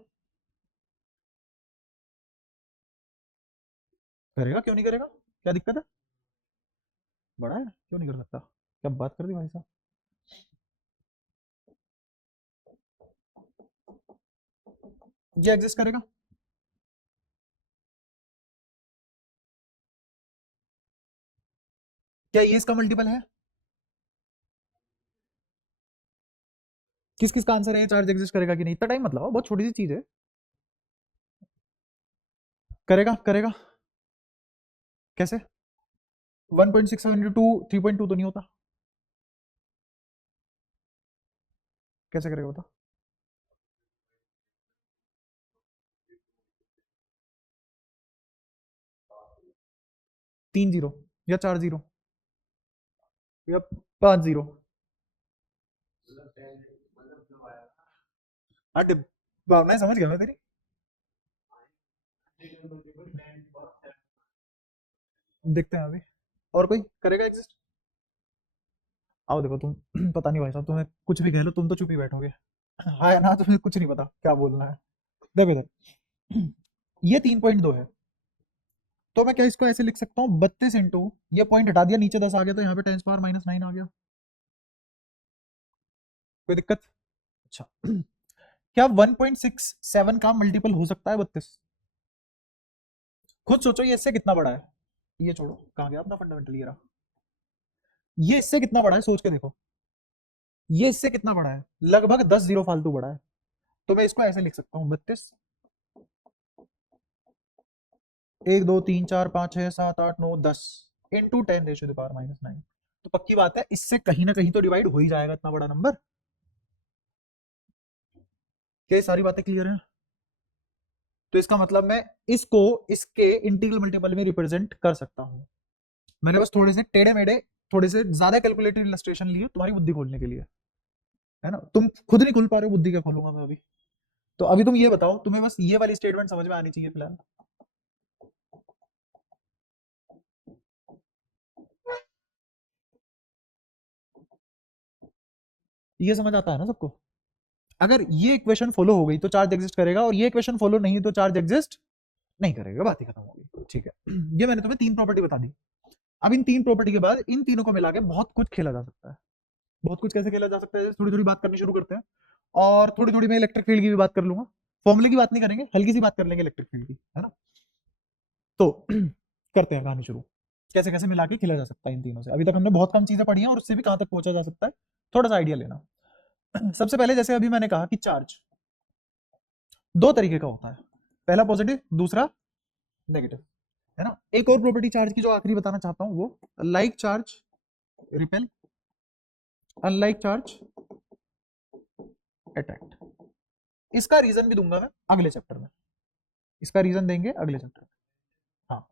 करेगा, क्यों नहीं करेगा? क्या दिक्कत है? बड़ा है, क्यों नहीं कर सकता? क्या बात कर दी भाई साहब। ये एग्जिस्ट करेगा? क्या ये इसका मल्टीपल है? किस किस का आंसर है चार्ज एग्जिस्ट करेगा कि नहीं? इतना टाइम मतलब बहुत छोटी सी चीज है। करेगा, करेगा। कैसे? 1.67 इंटू 3.2 तो नहीं होता? कैसे करेगा बता? 3 जीरो, या 4 जीरो, या 5 जीरो? हाँ भावनाएं समझ गया मैं तेरी। देखते हैं अभी। और कोई करेगा एग्जिस्ट? आओ देखो तुम पता नहीं भाई साहब, तुम्हें कुछ भी कह लो तुम तो चुप ही बैठोगे। हाँ या ना, तुम्हें कुछ नहीं पता क्या बोलना है। देखो इधर, ये 3.2 है, तो मैं क्या इसको ऐसे लिख सकता हूँ 32 इंटू, ये पॉइंट हटा दिया, नीचे 10 आ गया, तो यहाँ पे 10⁻⁻9 आ गया। कोई दिक्कत? अच्छा क्या 1.67 का मल्टीपल हो सकता है 32? खुद सोचो ये इससे कितना बड़ा है। ये छोड़ो, कहाँ गया अपना फंडामेंटल, ये रहा। ये इससे कितना बड़ा है सोच के देखो, ये इससे कितना बड़ा है, लगभग 10 जीरो फालतू बड़ा है। तो मैं इसको ऐसे लिख सकता हूँ 32, 1 2 3 4 5 6 7 8 9 10 इंटू 10⁻⁻⁹। तो पक्की बात है इससे कहीं ना कहीं तो डिवाइड हो ही जाएगा इतना बड़ा नंबर। क्या ये सारी बातें क्लियर है? तो इसका मतलब मैं इसको इसके इंटीग्रल मल्टीपल में रिप्रेजेंट कर सकता हूँ। मैंने बस थोड़े से टेढ़े मेढ़े, थोड़े से ज्यादा कैलकुलेटेड इलस्ट्रेशन लिए तुम्हारी बुद्धि खोलने के लिए, है ना। तुम खुद नहीं खुल पा रहे हो, बुद्धि क्या खोलूंगा मैं अभी। तो अभी तुम ये बताओ, तुम्हें बस ये वाली स्टेटमेंट समझ में आनी चाहिए फिलहाल। ये समझ आता है ना सबको? अगर ये इक्वेशन फॉलो हो गई तो चार्ज एग्जिस्ट करेगा, और ये इक्वेशन फॉलो नहीं तो चार्ज एग्जिस्ट नहीं करेगा, बात ही खत्म हो गई। ठीक है, ये मैंने तुम्हें 3 प्रॉपर्टी बता दी। अब इन 3 प्रॉपर्टी के बाद इन तीनों को मिला के बहुत कुछ खेला जा सकता है। बहुत कुछ कैसे खेला जा सकता है, थोड़ी थोड़ी बात करनी शुरू करते हैं। और थोड़ी थोड़ी मैं इलेक्ट्रिक फील्ड की भी बात कर लूंगा। फॉर्मूले की बात नहीं करेंगे, हल्की सी बात कर लेंगे इलेक्ट्रिक फील्ड की, है ना। तो करते हैं कहानी शुरू। कैसे कैसे मिला के खेला जा सकता है इन तीनों से। अभी तक हमने बहुत कम चीजें पढ़ी हैं, और उससे भी कहां तक पहुंचा जा सकता है थोड़ा सा आइडिया लेना। सबसे पहले जैसे अभी मैंने कहा कि चार्ज दो तरीके का होता है, पहला पॉजिटिव, दूसरा नेगेटिव, है ना। एक और प्रॉपर्टी चार्ज की जो आखिरी बताना चाहता हूं, वो like charge repel, unlike charge attract. इसका रीजन भी दूंगा मैं अगले चैप्टर में, इसका रीजन देंगे अगले चैप्टर में। हाँ,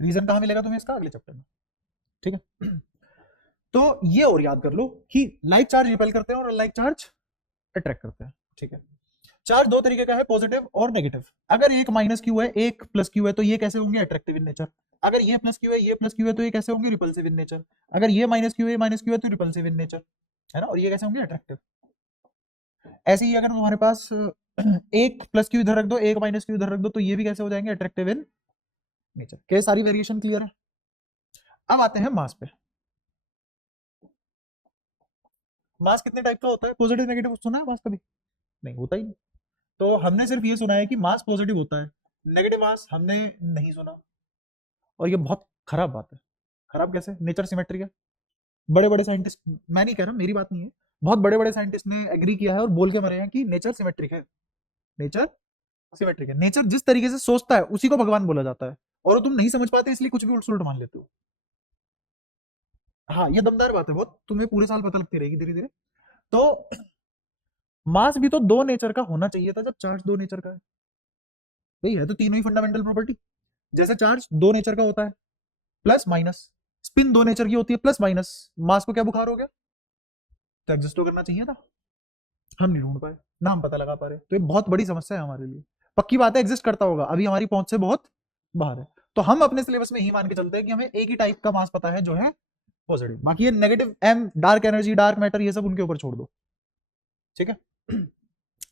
रीजन कहाँ मिलेगा तुम्हें इसका, अगले चैप्टर में। ठीक है तो ये और याद कर लो कि लाइक चार्ज रिपेल करते हैं और अनलाइक चार्ज अट्रैक्ट करते हैं। ठीक है, चार्ज दो तरीके का है, पॉजिटिव और नेगेटिव। अगर एक माइनस क्यू है, एक प्लस क्यू है, तो ये कैसे होंगे, अट्रैक्टिव इन नेचर। अगर ये प्लस क्यू है, ये प्लस क्यू है, तो ये कैसे होंगे, रिपल्सिव इन नेचर। अगर ये माइनस क्यू है, ये माइनस क्यू है, तो रिपल्सिव इन नेचर, है ना। और ये कैसे होंगे, अट्रैक्टिव। ऐसे ही अगर तुम्हारे पास एक प्लस क्यू इधर रख दो, एक माइनस क्यू इधर रख दो, तो ये भी कैसे हो जाएंगे, अट्रैक्टिव इन नेचर। क्या सारी वेरिएशन क्लियर है? अब आते हैं मास पे। मास कितने टाइप का होता है, पॉजिटिव नेगेटिव सुना है मास कभी? नहीं, होता ही नहीं। तो हमने सिर्फ ये सुना है कि मास पॉजिटिव होता है, नेगेटिव मास हमने नहीं सुना। और ये बहुत खराब बात है। खराब कैसे, नेचर सिमेट्रिक है। बड़े बड़े साइंटिस्ट, मैं नहीं कह रहा, मेरी बात नहीं है, बहुत बड़े बड़े साइंटिस्ट ने एग्री किया है और बोल के मरे हैं कि नेचर सिमेट्रिक है। नेचर सिमेट्रिक है, नेचर जिस तरीके से सोचता है उसी को भगवान बोला जाता है। और तुम नहीं समझ पाते इसलिए कुछ भी उल्ट सुलट मान लेते हो। हाँ, ये दमदार बात है बहुत, तुम्हें पूरे साल पता लगती रहेगी धीरे धीरे। तो मास भी तो दो नेचर का होना चाहिए था जब चार्ज दो नेचर का है। यही है तो तीनों ही फंडामेंटल प्रॉपर्टी। जैसे चार्ज दो नेचर का होता है, प्लस माइनस, स्पिन दो नेचर की होती है, प्लस माइनस। मास को क्या बुखार हो गया, तो एग्जिस्ट तो करना चाहिए था, हम नहीं ढूंढ पाए, ना हम पता लगा पा रहे। तो ये बहुत बड़ी समस्या है हमारे लिए। पक्की बात है एग्जिस्ट करता होगा, अभी हमारी पहुंच से बहुत बाहर है। तो हम अपने सिलेबस में ही मान के चलते हैं कि हमें एक ही टाइप का मास पता है जो है पॉजिटिव, बाकी ये negative M, dark energy, dark matter, ये सब उनके ऊपर छोड़ दो। ठीक है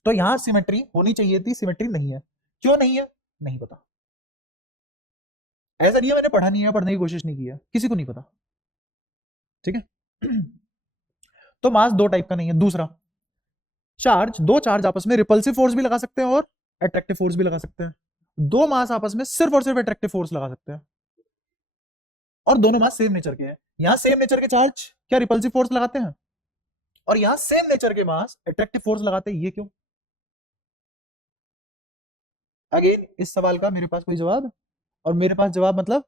तो यहां सिमेट्री होनी चाहिए थी, सिमेट्री नहीं है। क्यों नहीं है, नहीं पता। ऐसा नहीं है मैंने पढ़ा नहीं है, पढ़ने की कोशिश नहीं की है, किसी को नहीं पता। ठीक है तो मास दो टाइप का नहीं है। दूसरा, चार्ज, दो चार्ज आपस में रिपल्सिव फोर्स भी लगा सकते हैं और अट्रैक्टिव फोर्स भी लगा सकते हैं। दो मास आपस में सिर्फ और सिर्फ अट्रैक्टिव फोर्स लगा सकते हैं, और दोनों मास सेम नेचर के हैं। यहां सेम नेचर के चार्ज क्या रिपल्सिव फोर्स लगाते हैं, और यहां सेम नेचर के मास अट्रैक्टिव फोर्स लगाते हैं, ये क्यों? अगेन इस सवाल का मेरे पास कोई जवाब, और मेरे पास जवाब मतलब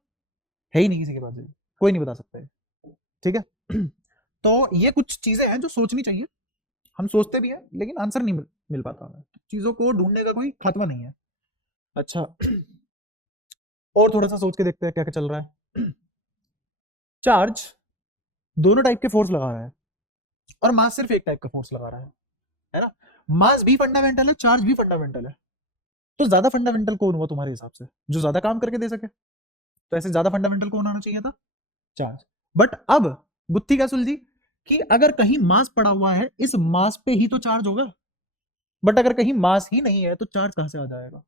है ही नहीं किसी के पास, कोई नहीं बता सकता है। ठीक है तो ये कुछ चीजें हैं जो सोचनी चाहिए। हम सोचते भी हैं लेकिन आंसर नहीं मिल पाता हमें, चीजों को ढूंढने का कोई खात्मा नहीं है। अच्छा और थोड़ा सा सोच के देखते हैं क्या क्या चल रहा है। चार्ज दोनों टाइप के फोर्स लगा रहा है, और मास सिर्फ एक टाइप का फोर्स लगा रहा है ना। मास भी फंडामेंटल है, चार्ज भी फंडामेंटल है। तो ज्यादा फंडामेंटल कौन हुआ तुम्हारे हिसाब से, जो ज्यादा काम करके दे सके? तो ऐसे ज्यादा फंडामेंटल कौन होना चाहिए था? चार्ज। बट अब गुत्थी क्या सुलझी कि अगर कहीं मास पड़ा हुआ है, इस मास पे ही तो चार्ज होगा। बट अगर कहीं मास ही नहीं है तो चार्ज कहां से आ जाएगा?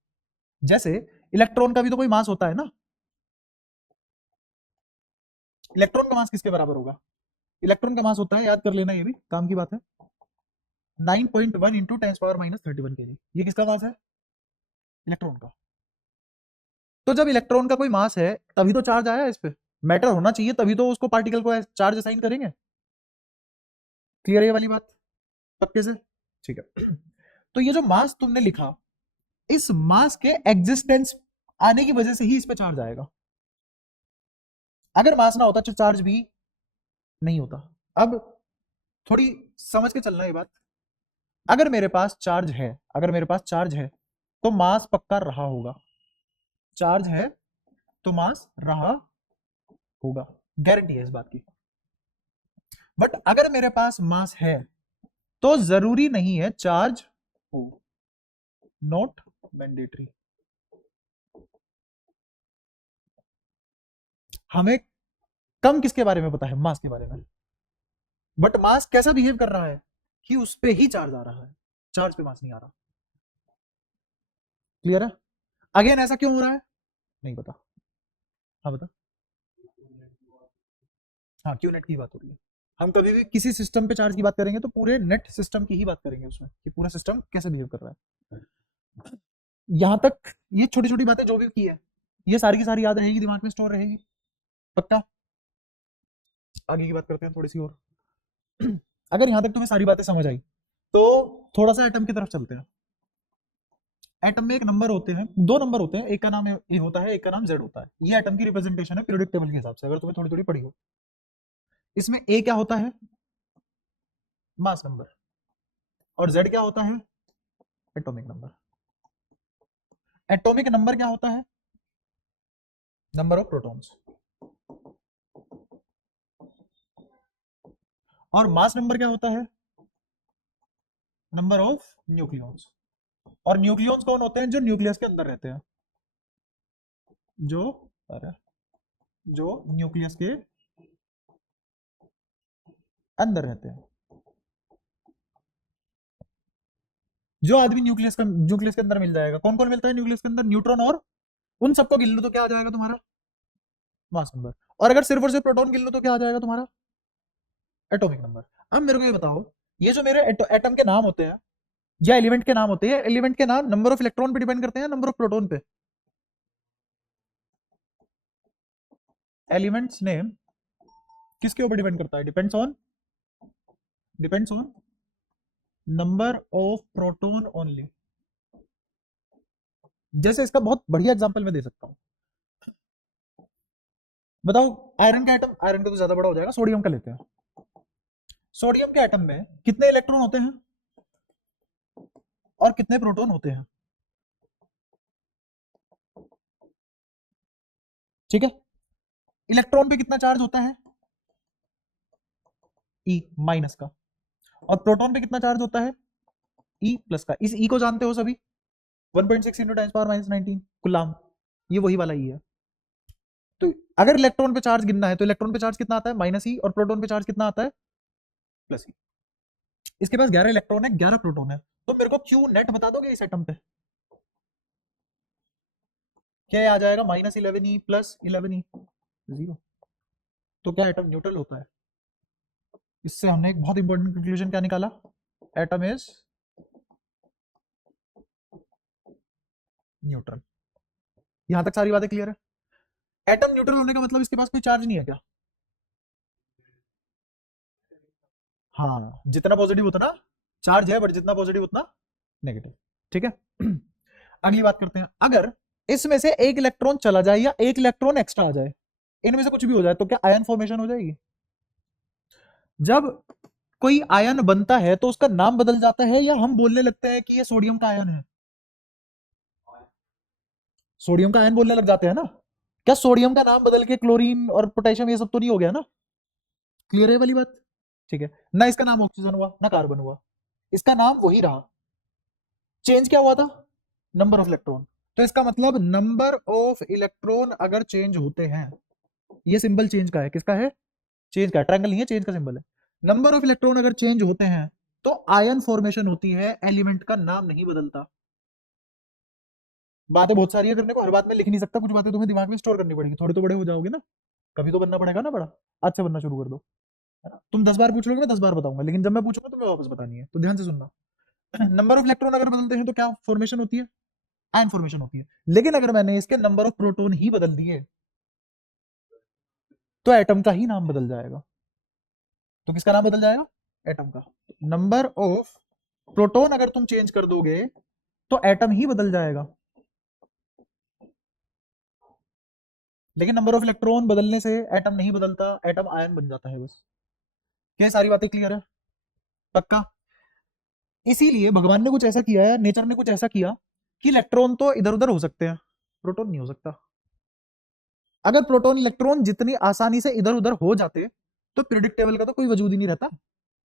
जैसे इलेक्ट्रॉन का भी तो कोई मास होता है ना। इलेक्ट्रॉन का मास किसके बराबर होगा? इलेक्ट्रॉन का मास होता है, याद कर लेना, ये भी काम की बात है, 9.1 इंटू 10⁻31 kg। ये किसका मास है? इलेक्ट्रॉन का। तो जब इलेक्ट्रॉन का कोई मास है तभी तो चार्ज आया इस पे। मैटर होना चाहिए तभी तो उसको पार्टिकल को चार्ज असाइन करेंगे। क्लियर है ये वाली बात पक्के से? ठीक है। तो ये जो मास तुमने लिखा, इस मास के एग्जिस्टेंस आने की वजह से ही इस पे चार्ज आएगा। अगर मास ना होता तो चार्ज भी नहीं होता। अब थोड़ी समझ के चलना ये बात। अगर मेरे पास चार्ज है, अगर मेरे पास चार्ज है तो मास पक्का रहा होगा। चार्ज है तो मास रहा होगा, गारंटी है इस बात की। बट अगर मेरे पास मास है तो जरूरी नहीं है चार्ज हो, नॉट मैंडेटरी। हमें कम किसके बारे में पता है? मास के बारे में। बट मास कैसा बिहेव कर रहा है कि उस पे ही चार्ज आ रहा है, चार्ज पे मास नहीं आ रहा। क्लियर है? अगेन ऐसा क्यों हो रहा है? नहीं पता। हाँ बता। हाँ, क्यू नेट की बात हो रही है। हम कभी भी किसी सिस्टम पे चार्ज की बात करेंगे तो पूरे नेट सिस्टम की ही बात करेंगे उसमें, कि पूरा सिस्टम कैसे बिहेव कर रहा है। यहां तक ये छोटी छोटी बातें जो भी की है, ये सारी की सारी याद रहेगी, दिमाग में स्टोर रहेगी पक्का। आगे की बात करते हैं थोड़ी सी और। अगर यहां तक तुम्हें सारी बातें समझ आई तो थोड़ा सा एटम की तरफ चलते हैं। एटम में एक नंबर होते हैं, दो नंबर होते हैं, एक का नाम ए होता है, एक का नाम जेड होता है। ये एटम की रिप्रेजेंटेशन है पीरियोडिक टेबल के हिसाब से, अगर तुम्हें थोड़ी थोड़ी पढ़ी हो। इसमें ए क्या होता है? Mass number. और जेड क्या होता है? Atomic number. एटॉमिक नंबर क्या होता है? Number of protons. और मास नंबर क्या होता है? Number of nucleons. और न्यूक्लियॉन्स कौन होते हैं? जो न्यूक्लियस के अंदर रहते हैं, जो अरे जो न्यूक्लियस के अंदर रहते हैं। जो आदमी न्यूक्लियस के अंदर मिल जाएगा, कौन कौन मिलता है न्यूक्लियस के अंदर? न्यूट्रॉन। और उन सबको गिन लो तो क्या आ जाएगा तुम्हारा? Mass number. और सिर्फ प्रोटॉन गिन लो तो क्या आ जाएगा तुम्हारा? Atomic number. अब मेरे को ये बताओ, ये जो मेरे एटम के नाम होते हैं या एलिमेंट के नाम होते हैं, एलिमेंट के नाम नंबर ऑफ इलेक्ट्रॉन पे डिपेंड करते हैं, नंबर ऑफ प्रोटॉन पे? एलिमेंट्स नेम किसके ऊपर डिपेंड करता है? Depends on number of proton only. जैसे इसका बहुत बढ़िया एग्जांपल मैं दे सकता हूं। बताओ, आयरन का एटम, आयरन का तो ज्यादा बड़ा हो जाएगा, सोडियम का लेते हैं। सोडियम के एटम में कितने इलेक्ट्रॉन होते हैं और कितने प्रोटॉन होते हैं? ठीक है। इलेक्ट्रॉन पे कितना चार्ज होता है? ई माइनस का। और प्रोटॉन पे कितना चार्ज होता है? ई प्लस का। इस ई को जानते हो सभी? 1.6 इंटू 10⁻−19 कुलाम। ये वही वाला ई है। तो अगर इलेक्ट्रॉन पे चार्ज गिनना है तो इलेक्ट्रॉन पे चार्ज कितना आता है? माइनस ई। और प्रोटॉन पे चार्ज कितना आता है? प्लस ई। इसके पास 11 इलेक्ट्रॉन है, 11 प्रोटॉन है। तो मेरे को क्यू नेट बता दोगे इस एटम पे? क्या आ जाएगा? -11 ई प्लस 11 ई, जीरो। तो क्या एटम न्यूट्रल होता है? इससे हमने एक बहुत इंपॉर्टेंट कंक्लूजन क्या निकाला? Atom is neutral. यहां तक सारी बातें क्लियर है? एटम न्यूट्रल होने का मतलब इसके पास कोई चार्ज नहीं है क्या? हाँ, जितना पॉजिटिव उतना चार्ज है, बट जितना पॉजिटिव उतना नेगेटिव। ठीक है। अगली बात करते हैं। अगर इसमें से एक इलेक्ट्रॉन चला जाए या एक इलेक्ट्रॉन एक्स्ट्रा आ जाए, इनमें से कुछ भी हो जाए, तो क्या आयन फॉर्मेशन हो जाएगी? जब कोई आयन बनता है तो उसका नाम बदल जाता है, या हम बोलने लगते हैं कि ये सोडियम का आयन है? सोडियम का आयन बोलने लग जाते हैं ना। क्या सोडियम का नाम बदल के क्लोरीन और पोटेशियम ये सब तो नहीं हो गया ना? क्लियर है वाली बात? ठीक है, ना इसका नाम ऑक्सीजन हुआ ना कार्बन हुआ, इसका नाम वही रहा, चेंज क्या हुआ था? Number of electron. तो इसका मतलब नंबर ऑफ इलेक्ट्रॉन अगर चेंज होते हैं, ये सिंबल चेंज का है, किसका है? चेंज का, ट्रायंगल नहीं है, चेंज का सिंबल है। नंबर ऑफ इलेक्ट्रॉन अगर चेंज होते हैं तो आयन फॉर्मेशन होती है, एलिमेंट का नाम नहीं बदलता। बातें बहुत सारी है करने को, हर बात में लिख नहीं सकता, कुछ बातें तुम्हें दिमाग में स्टोर करनी पड़ेगी, थोड़े तो बड़े हो जाओगे ना, कभी तो बनना पड़ेगा ना बड़ा। आज से बनना शुरू कर दो, है ना? तुम 10 बार पूछ लोगे, मैं 10 बार बताऊंगा, लेकिन जब मैं पूछूंगा तुम्हें वापस बतानी है, तो ध्यान से सुनना। नंबर ऑफ इलेक्ट्रॉन अगर बदलते हैं तो क्या फॉर्मेशन होती है? आयन फॉर्मेशन होती है। लेकिन अगर मैंने इसके नंबर ऑफ प्रोटॉन ही बदल दिए तो एटम का ही नाम बदल जाएगा। तो किसका नाम बदल जाएगा? एटम का। नंबर ऑफ प्रोटॉन अगर तुम चेंज कर दोगे तो एटम ही बदल जाएगा, लेकिन नंबर ऑफ इलेक्ट्रॉन बदलने से एटम नहीं बदलता, एटम आयन बन जाता है बस। क्या सारी बातें क्लियर है? पक्का? इसीलिए भगवान ने कुछ ऐसा किया है, नेचर ने कुछ ऐसा किया कि इलेक्ट्रॉन तो इधर उधर हो सकते हैं, प्रोटॉन नहीं हो सकता। अगर प्रोटॉन इलेक्ट्रॉन जितनी आसानी से इधर उधर हो जाते तो पीरियोडिक का तो कोई वजूद ही नहीं रहता।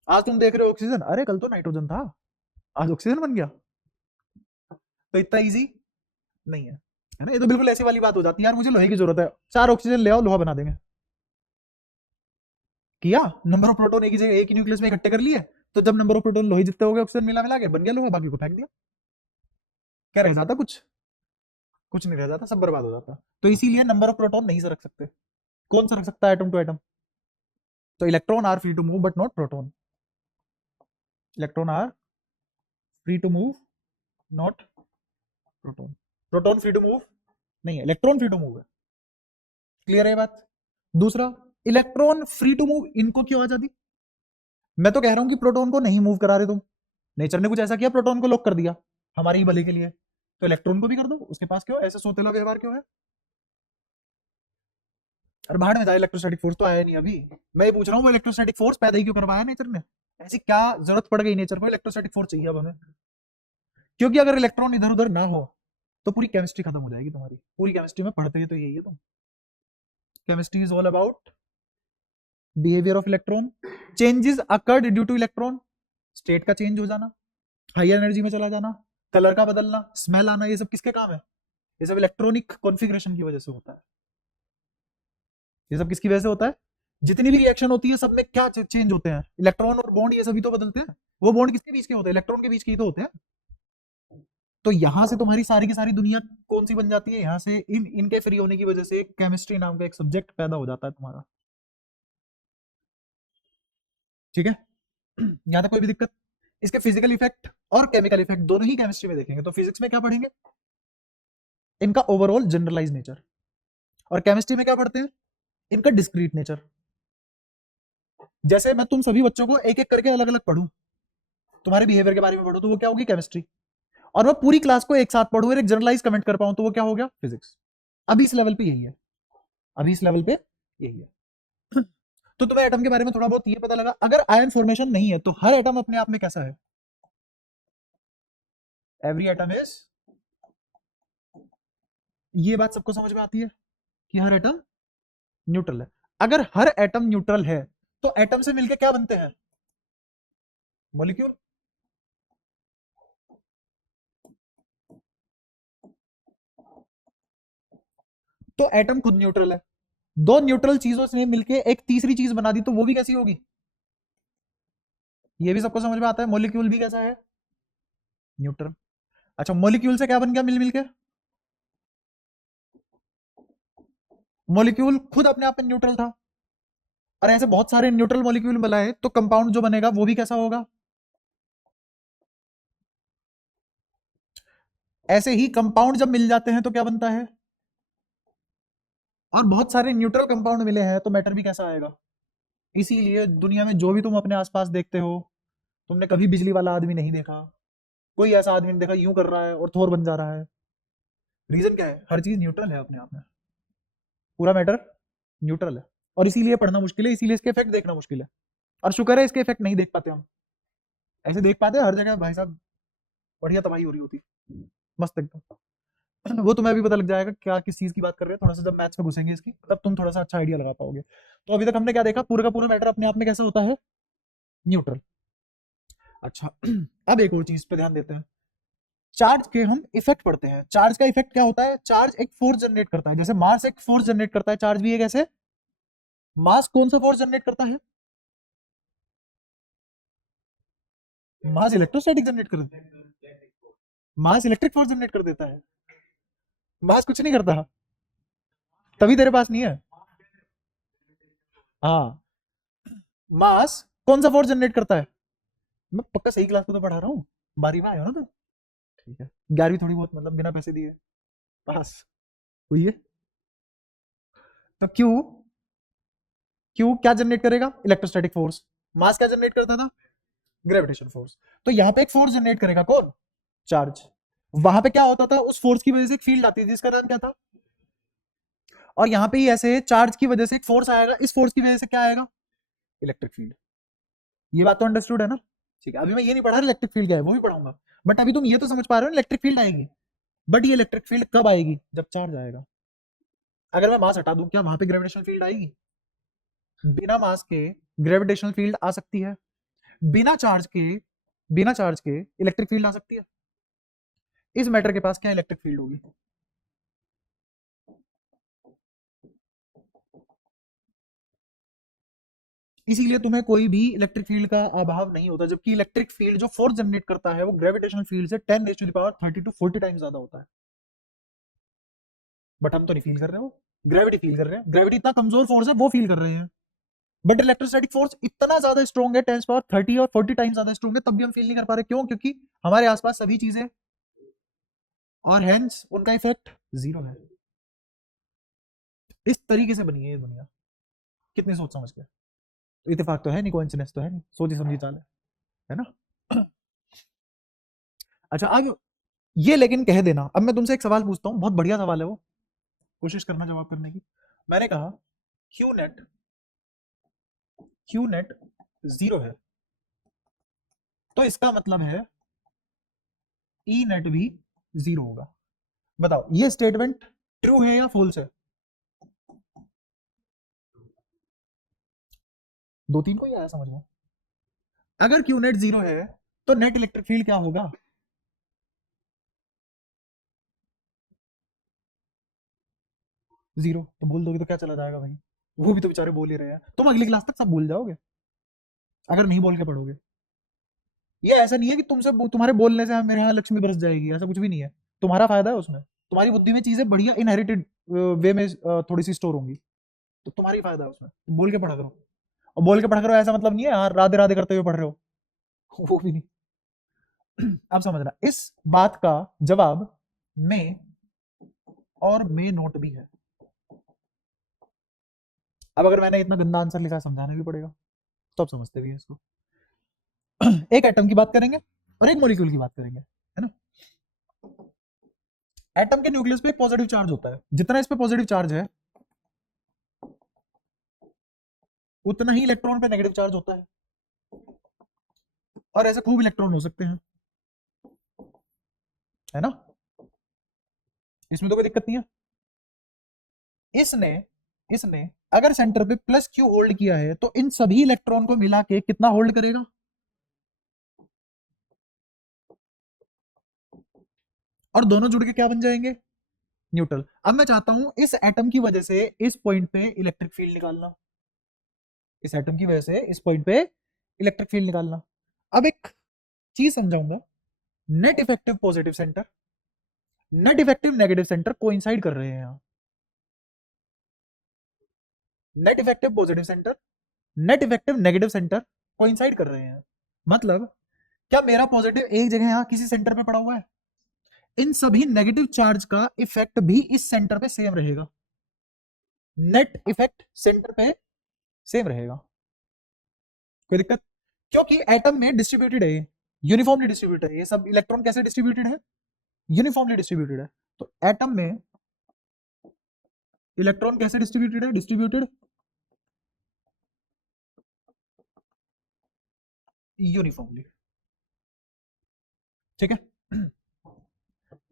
आज तुम देख रहे हो ऑक्सीजन, अरे कल तो नाइट्रोजन था, आज ऑक्सीजन बन गया। तो इतना इजी नहीं है ना? ये तो बिल्कुल ऐसी वाली बात हो जाती है, यार मुझे लोहे की जरूरत है, 4 ऑक्सीजन ले आओ, लोहा बना देंगे। किया, नंबर ऑफ प्रोटॉन एक ही जगह एक ही न्यूक्लियस में इकट्ठे कर लिए, तो जब नंबर ऑफ प्रोटॉन लोहे जितने हो गए ऑक्सीजन मिला मिला के बन गया लोहा, बाकी को फेंक दिया। क्या रह जाता? कुछ कुछ नहीं रह जाता, सब बर्बाद हो जाता। तो इसीलिए नंबर ऑफ प्रोटॉन नहीं से रख सकते। कौन सा रख सकता है एटम टू एटम? तो electron are free to move but not proton. Electron are free to move, not proton. Proton free to move नहीं है, इलेक्ट्रॉन फ्री टू मूव है। क्लियर है बात? दूसरा, इलेक्ट्रॉन फ्री टू मूव इनको क्यों आजादी? मैं तो कह रहा हूं कि प्रोटॉन को नहीं मूव करा रहे तुम, नेचर ने कुछ ऐसा किया, प्रोटॉन को लॉक कर दिया हमारे ही भले के लिए, तो इलेक्ट्रॉन को भी कर दो, उसके पास क्यों ऐसे सोतेला व्यवहार क्यों है? और बाहर में जाए, इलेक्ट्रोस्टैटिक फोर्स तो आया नहीं अभी। मैं ये पूछ रहा हूँ वो इलेक्ट्रोस्टैटिक फोर्स पैदा ही क्यों करवाया नेचर ने? ऐसी क्या जरूरत पड़ गई नेचर को इलेक्ट्रोस्टैटिक फोर्स चाहिए अब हमें? क्योंकि अगर इलेक्ट्रॉन इधर उधर ना हो तो पूरी केमिस्ट्री खत्म हो जाएगी तुम्हारी। पूरी केमिस्ट्री में पढ़ते हैं तो यही है तुम, chemistry is all about behaviour of electron, changes occurred due two electron, state का चेंज हो जाना, हाई एनर्जी में चला जाना, कलर का बदलना, स्मेल आना, ये सब किसके काम है? ये सब इलेक्ट्रॉनिक कॉन्फ़िगरेशन की वजह से होता है। ये सब किसकी वजह से होता है? जितनी भी रिएक्शन होती है सब में क्या चेंज होते हैं? इलेक्ट्रॉन और बॉन्ड ये सभी तो बदलते हैं। वो बॉन्ड किसके बीच के होते हैं? इलेक्ट्रॉन के बीच के ही तो होते हैं। तो यहां से तुम्हारी सारी की सारी दुनिया कौन सी बन जाती है? यहां से इनके फ्री होने की वजह से केमिस्ट्री नाम का एक सब्जेक्ट पैदा हो जाता है तुम्हारा। ठीक है? यहां तक कोई भी दिक्कत? इसके फिजिकल इफेक्ट और केमिकल इफेक्ट दोनों ही केमिस्ट्री में देखेंगे। तो फिजिक्स में क्या पढ़ेंगे? इनका ओवरऑल जनरलाइज नेचर, और केमिस्ट्री में क्या पढ़ते हैं? इनका डिस्क्रीट नेचर। जैसे मैं तुम सभी बच्चों को एक एक करके अलग अलग पढ़ूं, तुम्हारे बिहेवियर के बारे में पढ़ूं, तो वो क्या होगी? केमिस्ट्री। और मैं पूरी क्लास को एक साथ पढ़ूं और एक जनरलाइज कमेंट कर पाऊं, तो वो क्या हो गया? फिजिक्स। अभी इस लेवल पे यही है, अभी इस लेवल पे यही है। तो तुम्हें एटम के बारे में थोड़ा बहुत ये पता लगा, अगर आयन फॉर्मेशन नहीं है तो हर एटम अपने आप में कैसा है? एवरी एटम इज, ये बात सबको समझ में आती है कि हर एटम न्यूट्रल है। अगर हर एटम न्यूट्रल है तो एटम से मिलकर क्या बनते हैं? मॉलिक्यूल। तो एटम खुद न्यूट्रल है, दो न्यूट्रल चीजों से मिलके एक तीसरी चीज बना दी, तो वो भी कैसी होगी? ये भी सबको समझ में आता है, मॉलिक्यूल भी कैसा है? न्यूट्रल। अच्छा, मॉलिक्यूल से क्या बन गया मिल मिलके? मॉलिक्यूल खुद अपने आप में न्यूट्रल था, और ऐसे बहुत सारे न्यूट्रल मॉलिक्यूल बनाए तो कंपाउंड जो बनेगा वो भी कैसा होगा? ऐसे ही कंपाउंड जब मिल जाते हैं तो क्या बनता है? और बहुत सारे न्यूट्रल कंपाउंड मिले हैं तो मैटर भी कैसा आएगा? इसीलिए दुनिया में जो भी तुम अपने आसपास देखते हो, तुमने कभी बिजली वाला आदमी नहीं देखा, कोई ऐसा आदमी नहीं देखा यूं कर रहा है और थोर बन जा रहा है। रीजन क्या है? हर चीज न्यूट्रल है अपने आप में, पूरा मैटर न्यूट्रल है। और इसीलिए पढ़ना मुश्किल है, इसीलिए इसके इफेक्ट देखना मुश्किल है। और शुक्र है इसके इफेक्ट नहीं देख पाते हम, ऐसे देख पाते हर जगह भाई साहब बढ़िया तबाही हो रही होती, मस्त एकदम। वो तुम्हें अभी पता लग जाएगा क्या किस चीज की बात कर रहे हैं, थोड़ा सा जब मैथ्स में घुसेंगे इसकी तब तुम थोड़ा सा अच्छा आइडिया लगा पाओगे। तो अभी तक हमने क्या देखा, पूरा का पूरा मैटर अपने आप में कैसा होता है, न्यूट्रल। अच्छा अब एक और चीज पे ध्यान देते हैं, चार्ज के हम इफेक्ट पढ़ते हैं। चार्ज का इफेक्ट क्या होता है, चार्ज एक फोर्स जनरेट करता है, जैसे मास एक फोर्स जनरेट करता है, चार्ज भी एक ऐसे मास कौन सा फोर्स जनरेट करता है, मास इलेक्ट्रोस्टैटिक जनरेट कर देता है, मास इलेक्ट्रिक फोर्स जनरेट कर देता है, मास कुछ नहीं करता, तभी तेरे पास नहीं है। हाँ, मास कौन सा फोर्स जनरेट करता है, मैं पक्का सही क्लास में तो पढ़ा रहा हूँ, बारी में आया हो ना तो, ठीक है, 11वीं थोड़ी बहुत मतलब बिना पैसे दिए पास हुई है। तो क्यू, क्यू क्या जनरेट करेगा, इलेक्ट्रोस्टैटिक फोर्स, मास क्या जनरेट करता था, ग्रेविटेशन फोर्स। तो यहाँ पे एक फोर्स जनरेट करेगा कौन, चार्ज। वहां पे क्या होता था, उस फोर्स की वजह से एक फील्ड आती थी जिसका नाम क्या था, और यहाँ पे ही ऐसे चार्ज की वजह से एक फोर्स आएगा, इस फोर्स की वजह से क्या आएगा, इलेक्ट्रिक फील्ड। ये बात तो अंडरस्टूड है ना, ठीक है। अभी मैं ये नहीं पढ़ा रहा इलेक्ट्रिक फील्ड क्या है, वो भी पढ़ाऊंगा, बट अभी तुम ये तो समझ पा रहे हो इलेक्ट्रिक फील्ड आएगी, बट ये इलेक्ट्रिक फील्ड कब आएगी, जब चार्ज आएगा। अगर मैं मास हटा दूं क्या वहां पे ग्रेविटेशनल फील्ड आएगी, बिना मास के ग्रेविटेशनल फील्ड आ सकती है, बिना चार्ज के, बिना चार्ज के इलेक्ट्रिक फील्ड आ सकती है। इस मैटर के पास क्या इलेक्ट्रिक फील्ड होगी, इसीलिए तुम्हें कोई भी इलेक्ट्रिक फील्ड का अभाव नहीं होता, जबकि इलेक्ट्रिक फील्ड जो फोर्स जनरेट करता है वो ग्रेविटेशनल फील्ड से 10 टू 40 टाइम्स ज्यादा होता है। बट हम तो नहीं फील कर रहे हो, ग्रेविटी फील कर रहे हैं, ग्रेविटी इतना कमजोर फोर्स है वो फील कर रहे हैं, बट इलेक्ट्रोस्टैटिक फोर्स इतना ज्यादा स्ट्रॉन्ग है, 10 और 40 टाइम्स ज्यादा स्ट्रॉन्ग है, तब भी हम फील नहीं कर पा रहे, क्यों, क्योंकि हमारे आसपास सभी चीजें और हेंस उनका इफेक्ट जीरो है। इस तरीके से बनी है ये दुनिया, कितनी सोच समझ के, तो इत्तेफाक तो है नहीं, कोइंसिडेंस तो है नहीं, सोची समझी चाल है ना। अच्छा अब ये लेकिन कह देना, अब मैं तुमसे एक सवाल पूछता हूँ, बहुत बढ़िया सवाल है वो, कोशिश करना जवाब करने की। मैंने कहा Q net, Q net zero है, तो इसका मतलब है ई नेट भी जीरो होगा। बताओ ये स्टेटमेंट ट्रू है या फॉल्स है, दो तीन को ही आया समझ में। अगर क्यू नेट जीरो है तो नेट इलेक्ट्रिक फील्ड क्या होगा, जीरो। तो बोल दोगे तो क्या चला जाएगा भाई, वो भी तो बेचारे बोल ही रहे हैं, तुम अगली क्लास तक सब भूल जाओगे अगर नहीं बोल के पढ़ोगे। ये ऐसा नहीं है कि तुमसे तुम्हारे बोलने से मेरे यहाँ लक्ष्मी बरस जाएगी, ऐसा कुछ भी नहीं है, तुम्हारा फायदा है उसमें, तुम्हारी बुद्धि में चीजें बढ़िया इनहेरिटेड वे में थोड़ी सी स्टोर होंगी, तो तुम्हारी फायदा है उसमें, तुम बोल के पढ़ा करो। और बोल के पढ़ा करो ऐसा मतलब नहीं है यार राधे राधे करते हुए पढ़ रहे हो, वो भी नहीं। अब समझना इस बात का जवाब में और मे नोट भी है। अब अगर मैंने इतना गंदा आंसर लिखा है समझाना भी पड़ेगा, तो अब समझते भी है इसको। एक एटम की बात करेंगे और एक मॉलिक्यूल की बात करेंगे, है ना। एटम के न्यूक्लियस पे एक पॉजिटिव चार्ज होता है, जितना इस पे पॉजिटिव चार्ज है उतना ही इलेक्ट्रॉन पे नेगेटिव चार्ज होता है, और ऐसे खूब इलेक्ट्रॉन हो सकते हैं, है ना, इसमें तो कोई दिक्कत नहीं है। इसने इसने अगर सेंटर पे प्लस क्यू होल्ड किया है तो इन सभी इलेक्ट्रॉन को मिला के कितना होल्ड करेगा, और दोनों जुड़ के क्या बन जाएंगे, न्यूट्रल। अब मैं चाहता हूं इस एटम की वजह से इस पॉइंट पे इलेक्ट्रिक फील्ड निकालना, इस एटम की वजह से इस पॉइंट पे इलेक्ट्रिक फील्ड निकालना। अब एक चीज समझाऊंगा, net effective positive centre, net effective negative centre coincide कर रहे हैं यहाँ, net effective positive centre, net effective negative centre coincide कर रहे हैं। मतलब क्या मेरा पॉजिटिव एक जगह यहाँ किसी सेंटर पे पड़ा हुआ है, इन सभी नेगेटिव चार्ज का इफेक्ट भी इस सेंटर पे सेम रहेगा, नेट इफेक्ट सेंटर पे सेम रहेगा, कोई दिक्कत, क्योंकि एटम में डिस्ट्रीब्यूटेड है, यूनिफॉर्मली डिस्ट्रीब्यूटेड है, ये सब इलेक्ट्रॉन कैसे डिस्ट्रीब्यूटेड है, यूनिफॉर्मली डिस्ट्रीब्यूटेड है। तो एटम में इलेक्ट्रॉन कैसे डिस्ट्रीब्यूटेड है, डिस्ट्रीब्यूटेड यूनिफॉर्मली, ठीक है।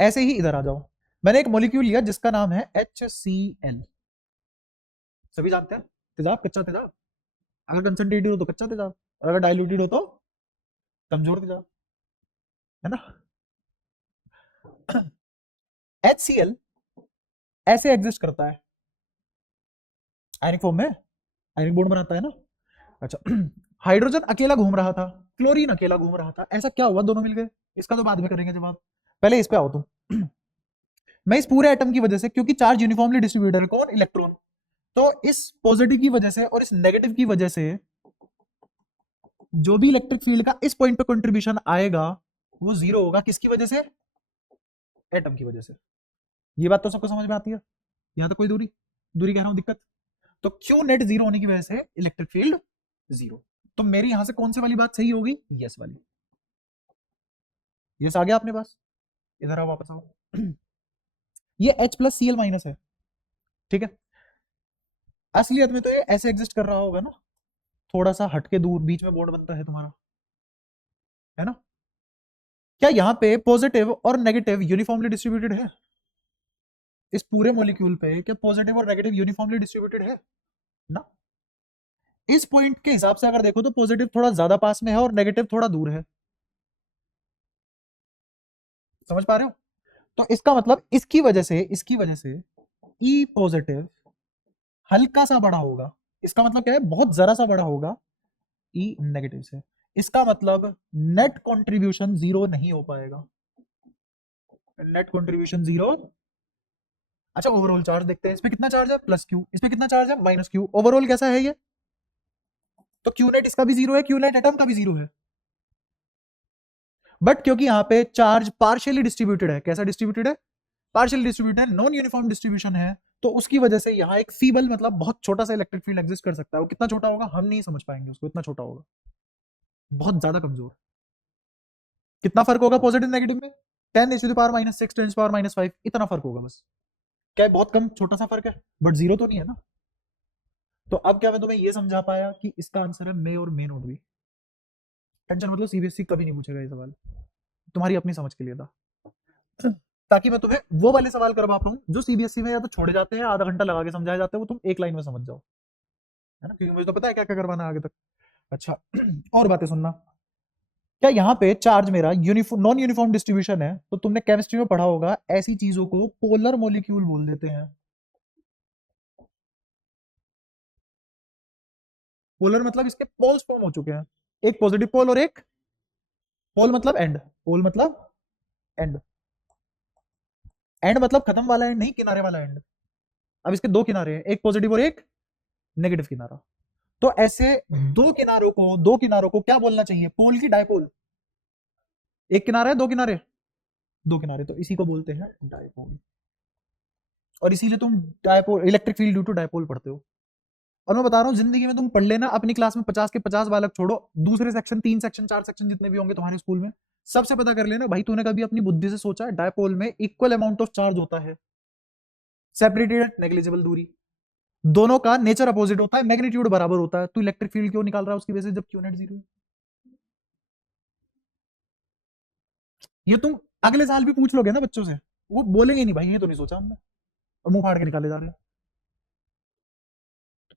ऐसे ही इधर आ जाओ, मैंने एक मॉलिक्यूल लिया जिसका नाम है HCl, सभी जानते हैं, तेजाब, कच्चा तेजाब। अगर कंसंट्रेटेड हो तो कच्चा तेजाब, और अगर डाइल्यूटेड हो तो कमजोर तेजाब, है ना। HCl ऐसे एग्जिस्ट करता है आयनिक फॉर्म में, आयनिक बॉन्ड बनाता है ना। अच्छा, हाइड्रोजन अकेला घूम रहा था, क्लोरीन अकेला घूम रहा था, ऐसा क्या हुआ दोनों मिल गए? इसका तो बाद में करेंगे जवाब, पहले इस पे आओ तुम। मैं इस पूरे एटम की वजह से, क्योंकि चार्ज यूनिफॉर्मली डिस्ट्रीब्यूटेड है, कौन? इलेक्ट्रॉन। तो इस पॉजिटिव की वजह से और इस नेगेटिव की वजह से जो भी इलेक्ट्रिक फील्ड का इस पॉइंट पे कंट्रीब्यूशन आएगा वो जीरो होगा, किसकी वजह से? एटम की वजह से। ये बात तो सबको समझ में आती है, यहां तक कोई दूरी दूरी कह रहा हूं दिक्कत? तो क्यों नेट जीरो होने की वजह से इलेक्ट्रिक फील्ड जीरो। तो मेरी यहां से कौन सी वाली बात सही होगी? यस वाली। यस आ गया अपने पास, इधर आओ, वापस आओ। ये H+Cl- है, ठीक है। असलियत में तो ये ऐसे एग्जिस्ट कर रहा होगा ना, थोड़ा सा हटके दूर, बीच में बॉन्ड बनता है तुम्हारा, है ना। क्या यहाँ पे पॉजिटिव और नेगेटिव यूनिफॉर्मली डिस्ट्रीब्यूटेड है? इस पूरे मॉलिक्यूल पे क्या पॉजिटिव और नेगेटिव यूनिफॉर्मली डिस्ट्रीब्यूटेड है? ना। इस पॉइंट के हिसाब से अगर देखो तो पॉजिटिव थोड़ा ज्यादा पास में है और नेगेटिव थोड़ा दूर है, समझ पा रहे हो? तो इसका मतलब इसकी वजह से ई पॉजिटिव हल्का सा बड़ा होगा, इसका मतलब क्या है? बहुत जरा सा बड़ा होगा ई नेगेटिव से। इसका मतलब नेट कंट्रीब्यूशन जीरो नहीं हो पाएगा, नेट कंट्रीब्यूशन जीरो। अच्छा, ओवरऑल चार्ज देखते हैं, इस पे कितना चार्ज है? प्लस क्यू, इस पे कितना चार्ज है? Minus Q. ओवरऑल कैसा है ये? तो क्यू नेट इसका भी जीरो है, क्यू नेट एटम का भी जीरो है। बट क्योंकि यहां पे चार्ज पार्शियली डिस्ट्रीब्यूटेड है, कैसा डिस्ट्रीब्यूटेड है? Partially distributed, non uniform distribution है, तो उसकी वजह से यहाँ एक फीबल, मतलब बहुत छोटा सा इलेक्ट्रिक फील्ड एग्जिस्ट कर सकता है। वो कितना छोटा होगा हम नहीं समझ पाएंगे उसको, इतना छोटा होगा, बहुत ज्यादा कमजोर। कितना फर्क होगा पॉजिटिव नेगेटिव में? 10⁻⁻6 10⁻⁵ इतना फर्क होगा बस। क्या है? बहुत कम छोटा सा फर्क है, बट जीरो तो नहीं है ना। तो अब क्या मैं तुम्हें ये समझा पाया कि इसका आंसर है मे और मे नोट भी। टेंशन मतलब सीबीएसई कभी नहीं पूछेगा ये सवाल, तुम्हारी अपनी समझ के लिए था, ताकि मैं तुम्हें वो वाले सवाल करवा पाऊं जो सीबीएसई में या तो छोड़े जाते हैं, आधा घंटा लगा के समझाए जाते हैं, वो तुम एक लाइन में समझ जाओ, है ना, क्योंकि मुझे तो पता है क्या क्या करवाना है आगे तक। अच्छा, और बातें सुनना। क्या यहाँ पे चार्ज मेरा यूनिफॉर्म नॉन यूनिफॉर्म डिस्ट्रीब्यूशन है, तो तुमने केमिस्ट्री में पढ़ा होगा ऐसी चीजों को पोलर मॉलिक्यूल बोल देते हैं। पोलर मतलब इसके पोल्स फॉर्म हो चुके हैं, एक पॉजिटिव पोल और एक पोल मतलब एंड, पोल मतलब एंड, एंड मतलब खत्म वाला एंड नहीं, किनारे वाला एंड। अब इसके दो किनारे हैं, एक पॉजिटिव और एक नेगेटिव किनारा। तो ऐसे दो किनारों को क्या बोलना चाहिए? पोल की डायपोल? एक किनारा है, दो किनारे, दो किनारे, तो इसी को बोलते हैं डायपोल। और इसीलिए तुम dipole, electric field due to dipole पढ़ते हो। और मैं बता रहा हूँ, जिंदगी में तुम पढ़ लेना, अपनी क्लास में 50 के 50 बालक छोड़ो, दूसरे सेक्शन, 3 सेक्शन 4 सेक्शन जितने भी होंगे तुम्हारे स्कूल में, सबसे पता कर लेना भाई, तूने कभी अपनी बुद्धि से सोचा है डायपोल में इक्वल अमाउंट ऑफ चार्ज होता है, सेपरेटेड एट नेग्लिजिबल दूरी, दोनों का नेचर अपोजिट होता है, मैग्नीट्यूड बराबर होता है, तू इलेक्ट्रिक फील्ड क्यों निकाल रहा है उसकी वजह से जब क्यू नेट जीरो है? ये तुम अगले साल भी पूछ लोगे ना बच्चों से, वो बोलेंगे नहीं भाई ये तो नहीं सोचा हमने, और मुंह फाड़ के निकाले जा रहे हैं।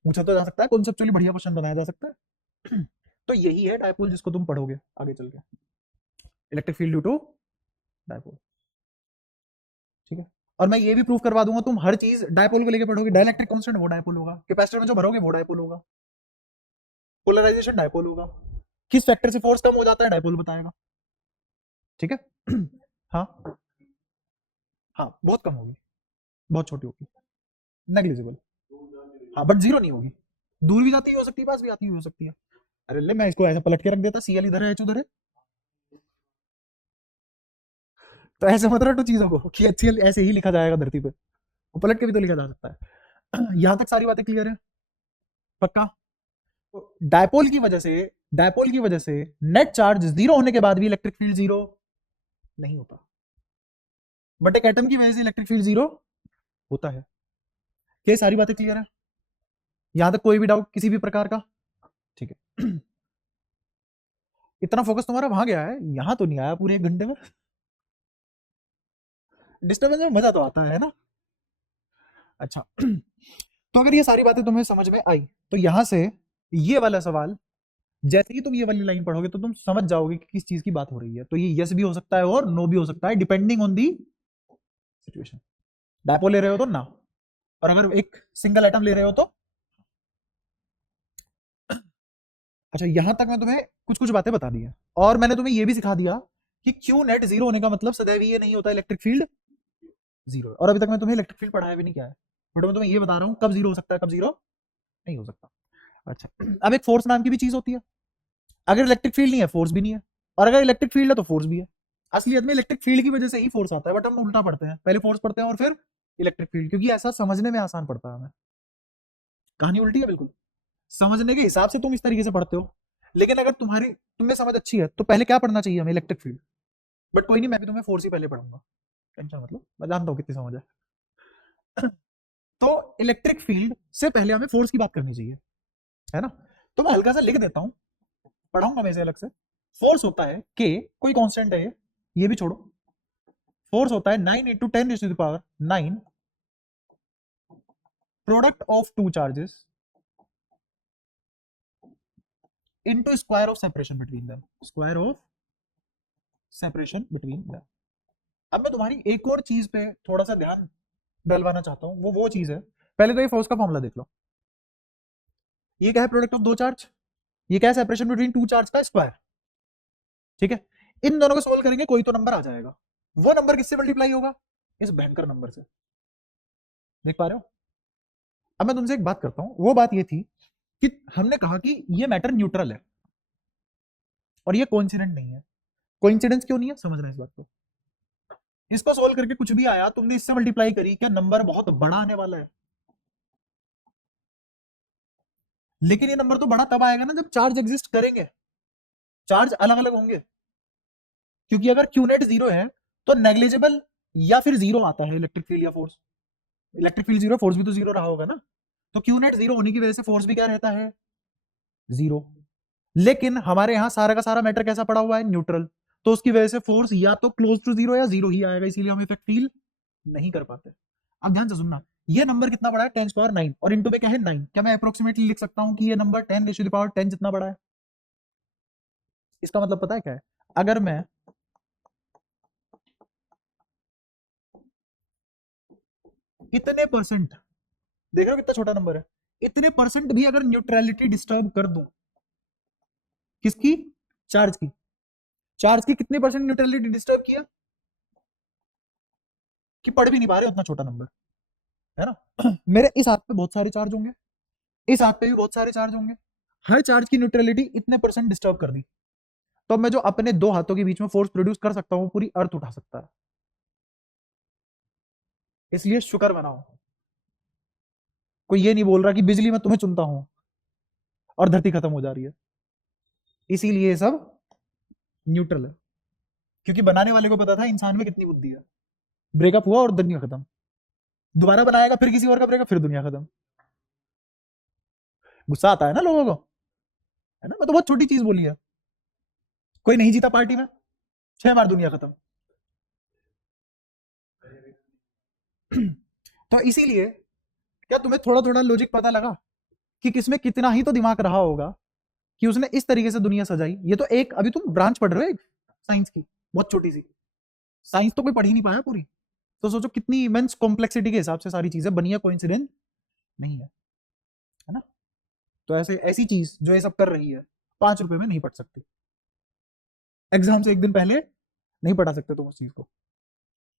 पूछा तो जा सकता है, कॉन्सेप्चुअली बढ़िया क्वेश्चन बनाया जा सकता है। तो यही है डायपोल जिसको तुम पढ़ोगे आगे चल के, electric field due to dipole, ठीक है। और मैं ये भी प्रूव करवा दूंगा, तुम हर चीज डायपोल को लेके पढ़ोगे, डाइलेक्ट्रिक कांस्टेंट वो डायपोल होगा, कैपेसिटर में जो भरोगे वो डायपोल होगा, पोलराइजेशन डायपोल होगा, किस फैक्टर से फोर्स कम हो जाता है डायपोल बताएगा, ठीक है। हाँ, हाँ बहुत कम होगी, बहुत छोटी होगी, नेग्लिजिबल। हाँ बट जीरो नहीं होगी, दूर भी जाती हो सकती है, पास भी आती हो सकती है। अरे ले, मैं इसको ऐसे पलट के रख देता, सीएल इधर है, एच उधर है, तो ऐसे मत रटो चीजों को कि एचसीएल ऐसे ही लिखा जाएगा धरती पे, वो पलट के भी तो लिखा जा सकता है। यहां तक सारी बातें क्लियर है? पक्का? डायपोल की वजह से नेट चार्ज जीरो होने के बाद भी इलेक्ट्रिक फील्ड जीरो नहीं होता, बट एक एटम की वजह से इलेक्ट्रिक फील्ड जीरो होता है। ये सारी बातें क्लियर है? यहां तक कोई भी डाउट किसी भी प्रकार का? ठीक है। इतना फोकस तुम्हारा वहां गया है, यहां तो नहीं आया पूरे 1 घंटे में। डिस्टर्बेंस में मजा तो आता है ना। अच्छा तो अगर ये सारी बातें तुम्हें समझ में आई तो यहां से ये वाला सवाल जैसे ही तुम ये वाली लाइन पढ़ोगे तो तुम समझ जाओगे कि किस चीज की बात हो रही है। तो ये यस भी हो सकता है और नो भी हो सकता है, depending on the situation. Dipole ले रहे हो तो ना, और अगर एक सिंगल एटम ले रहे हो तो। अच्छा यहां तक मैं तुम्हें कुछ कुछ बातें बता दी है, और मैंने तुम्हें ये भी सिखा दिया कि क्यू नेट जीरो होने का मतलब सदैव ये नहीं होता इलेक्ट्रिक फील्ड जीरो। और अभी तक मैं तुम्हें इलेक्ट्रिक फील्ड पढ़ाया भी नहीं क्या है, बट मैं तुम्हें ये बता रहा हूँ कब जीरो हो सकता है कब जीरो नहीं हो सकता। अच्छा अब एक फोर्स नाम की भी चीज होती है। अगर इलेक्ट्रिक फील्ड नहीं है फोर्स भी नहीं है, और अगर इलेक्ट्रिक फील्ड है तो फोर्स भी है। असलियत में इलेक्ट्रिक फील्ड की वजह से ही फोर्स आता है, बट हम उल्टा पढ़ते हैं, पहले फोर्स पढ़ते हैं और फिर इलेक्ट्रिक फील्ड, क्योंकि ऐसा समझने में आसान पड़ता है हमें। कहानी उल्टी है बिल्कुल, समझने के हिसाब से तुम इस तरीके से पढ़ते हो, लेकिन अगर तुम्हें समझ अच्छी है तो पहले क्या पढ़ना चाहिए हमें, इलेक्ट्रिक फील्ड। बट कोई नहीं, मैं भी तुम्हें फोर्स ही पहले पढ़ूंगा, टेंशन मतलब, मैं जानता हूँ कितनी समझ है। तो इलेक्ट्रिक फील्ड से पहले हमें फोर्स की बात करनी चाहिए, है ना। तो मैं हल्का सा लिख देता हूँ, पढ़ाऊंगा मैं इसे अलग से। फोर्स होता है के, कोई कांस्टेंट है ये भी छोड़ो। फोर्स होता है 9 into 10⁹9 product of two charges into square of separation between them, square of separation between them. अब मैं तुम्हारी एक और चीज पे थोड़ा सा ध्यान डलवाना चाहता हूँ, वो चीज है, पहले तो ये फोर्स का फॉर्मूला देख लो। ये क्या है, प्रोडक्ट ऑफ दो चार्ज, ये क्या है, सेपरेशन बिटवीन टू चार्ज का स्क्वायर। ठीक है, इन दोनों को सोल्व करेंगे कोई तो नंबर आ जाएगा। वो नंबर किससे मल्टीप्लाई होगा, इस भयंकर नंबर से। देख पा रहे हो। अब मैं तुमसे एक बात करता हूं, वो बात ये थी कि हमने कहा कि ये मैटर न्यूट्रल है और ये कोइंसिडेंट नहीं है। कोइंसिडेंस क्यों नहीं है, समझना इस बात को। इसको सोल्व करके कुछ भी आया, तुमने इससे मल्टीप्लाई करी, क्या नंबर बहुत बड़ा आने वाला है। लेकिन ये नंबर तो बड़ा तब आएगा ना जब चार्ज एग्जिस्ट करेंगे, चार्ज अलग अलग होंगे। क्योंकि अगर क्यू नेट जीरो है तो नेग्लिजिबल या फिर जीरो आता है इलेक्ट्रिक फील्ड या force. Electric field zero, force भी तो जीरो रहा होगा ना। तो क्यू नेट जीरो होने की वजह से फोर्स भी क्या रहता है, जीरो। लेकिन हमारे यहाँ सारा का सारा मैटर कैसा पड़ा हुआ है, न्यूट्रल। तो उसकी वजह से फोर्स या तो क्लोज टू जीरो या जीरो ही आएगा, इसीलिए हम इफेक्ट फील नहीं कर पाते। अब ध्यान से सुनना, ये नंबर कितना बड़ा है, 10⁹9, और इंटू में क्या है 9। क्या मैं अप्रोक्सीमेटली लिख सकता हूं कि ये नंबर 10⁻10 जितना बड़ा है। इसका मतलब पता है क्या है, अगर मैं इतने परसेंट, देख रहे हो कितना छोटा नंबर है, इतने परसेंट भी अगर न्यूट्रलिटी डिस्टर्ब कर दूं, किसकी, चार्ज की, चार्ज की कितने परसेंट न्यूट्रलिटी डिस्टर्ब किया, कि पढ़ भी नहीं पा रहे उतना छोटा नंबर, है ना। मेरे इस हाथ पे बहुत सारे चार्ज होंगे, इस हाथ पे भी बहुत सारे चार्ज होंगे, हर चार्ज की न्यूट्रलिटी इतने परसेंट डिस्टर्ब कर दी, तो मैं जो अपने दो हाथों के बीच में फोर्स प्रोड्यूस कर सकता हूं पूरी अर्थ उठा सकता है। इसलिए शुक्र बनाओ, कोई ये नहीं बोल रहा कि बिजली में तुम्हें चुनता हूं और धरती खत्म हो जा रही है। इसीलिए ये सब न्यूट्रल है, क्योंकि बनाने वाले को पता था इंसान में कितनी बुद्धि है। ब्रेकअप हुआ और दुनिया खत्म, दोबारा बनाएगा फिर किसी और का ब्रेकअप, फिर दुनिया खत्म। गुस्सा आता है ना लोगों को, है ना। मैं तो बहुत छोटी चीज बोली है, कोई नहीं जीता पार्टी में, 6 बार दुनिया खत्म। तो इसीलिए क्या तुम्हें थोड़ा थोड़ा लॉजिक पता लगा कि किसमें कितना ही तो दिमाग रहा होगा कि उसने इस तरीके से दुनिया सजाई। ये तो एक, अभी तुम ब्रांच पढ़ रहे हो साइंस की, बहुत छोटी सी। साइंस तो कोई पढ़ ही नहीं पाया पूरी, तो सोचो कितनी इमेंस कॉम्प्लेक्सिटी के हिसाब से सारी चीजें बनी है, कोइंसिडेंट नहीं है ना। तो ऐसे ऐसी चीज जो ये सब कर रही है, 5 रुपए में नहीं पढ़ सकती, एग्जाम से एक दिन पहले नहीं पढ़ा सकते तुम उस चीज को।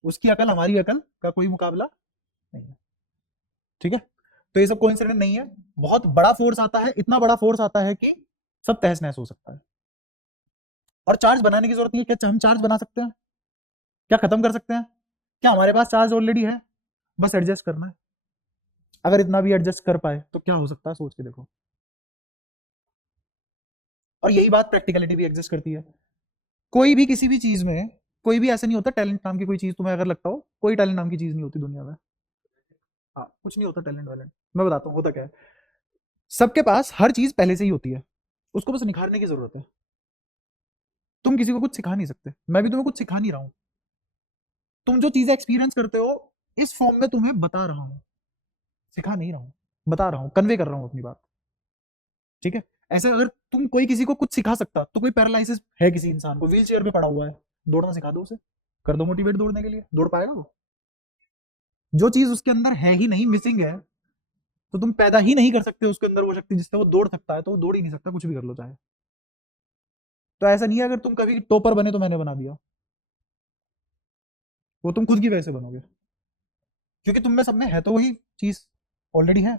उसकी अकल हमारी अकल का कोई मुकाबला नहीं है, ठीक है। तो ये सब कोइंसिडेंट नहीं है, बहुत बड़ा फोर्स आता है, इतना बड़ा फोर्स आता है कि सब तहस नहस हो सकता है। और चार्ज बनाने की जरूरत नहीं है, क्या हम चार्ज बना सकते हैं, क्या खत्म कर सकते हैं, क्या हमारे पास चार्ज ऑलरेडी है, बस एडजस्ट करना है। अगर इतना भी एडजस्ट कर पाए तो क्या हो सकता है, सोच के देखो। और यही बात प्रैक्टिकलिटी भी एग्जिस्ट करती है। कोई भी किसी भी चीज में, कोई भी ऐसा नहीं होता टैलेंट नाम की कोई चीज तुम्हें अगर लगता हो, कोई टैलेंट नाम की चीज नहीं होती दुनिया में। हाँ कुछ नहीं होता टैलेंट वैलेंट, मैं बताता हूँ होता क्या है। सबके पास हर चीज पहले से ही होती है, उसको बस निखारने की जरूरत है। तुम किसी को कुछ सिखा नहीं सकते, मैं भी तुम्हें कुछ सिखा नहीं रहा हूँ, तुम जो चीजें एक्सपीरियंस करते हो इस फॉर्म में तुम्हें बता रहा हूं, सिखा नहीं रहा हूं, बता रहा हूं, कन्वे कर रहा हूं अपनी बात। ठीक है। ऐसे अगर तुम कोई किसी को कुछ सिखा सकता, तो कोई पैरालिसिस है किसी इंसान को, व्हील चेयर पे पड़ा हुआ है, दौड़ना सिखा दो उसे, कर दो मोटिवेट दौड़ने के लिए, दौड़ पाएगा वो? जो चीज उसके अंदर है ही नहीं, मिसिंग है, तो तुम पैदा ही नहीं कर सकते उसके अंदर वो शक्ति जिससे वो दौड़ सकता है, तो वो दौड़ ही नहीं सकता, कुछ भी कर लो चाहे। तो ऐसा नहीं है अगर तुम कभी टॉपर बने तो मैंने बना दिया, वो तुम खुद की वजह से बनोगे, क्योंकि तुम में सब में है तो वही चीज ऑलरेडी है।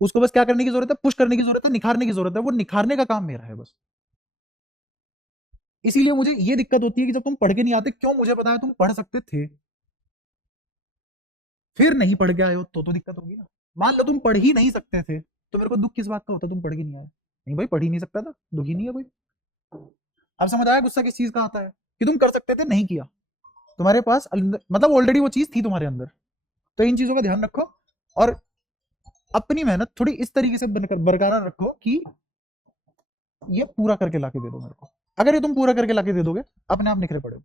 उसको बस क्या करने की जरूरत है, पुश करने की जरूरत है, निखारने की जरूरत है, वो निखारने का काम मेरा है बस। इसीलिए मुझे ये दिक्कत होती है कि जब तुम पढ़ के नहीं आते, क्यों, मुझे पता है तुम पढ़ सकते थे, फिर नहीं पढ़ के आए हो तो दिक्कत होगी ना। मान लो तुम पढ़ ही नहीं सकते थे, तो मेरे को दुख किस बात का होता, तुम पढ़ के नहीं आए? नहीं भाई, पढ़ ही नहीं सकता था, दुख ही नहीं है कोई। अब समझ आया गुस्सा किस चीज का आता है, कि तुम कर सकते थे, नहीं किया, तुम्हारे पास मतलब ऑलरेडी वो चीज थी तुम्हारे अंदर। तो इन चीजों का ध्यान रखो, और अपनी मेहनत थोड़ी इस तरीके से बरकरार रखो कि ये पूरा करके लाके दे दो मेरे को। अगर ये तुम पूरा करके लाके दे दोगे, अपने आप निखरे पड़े।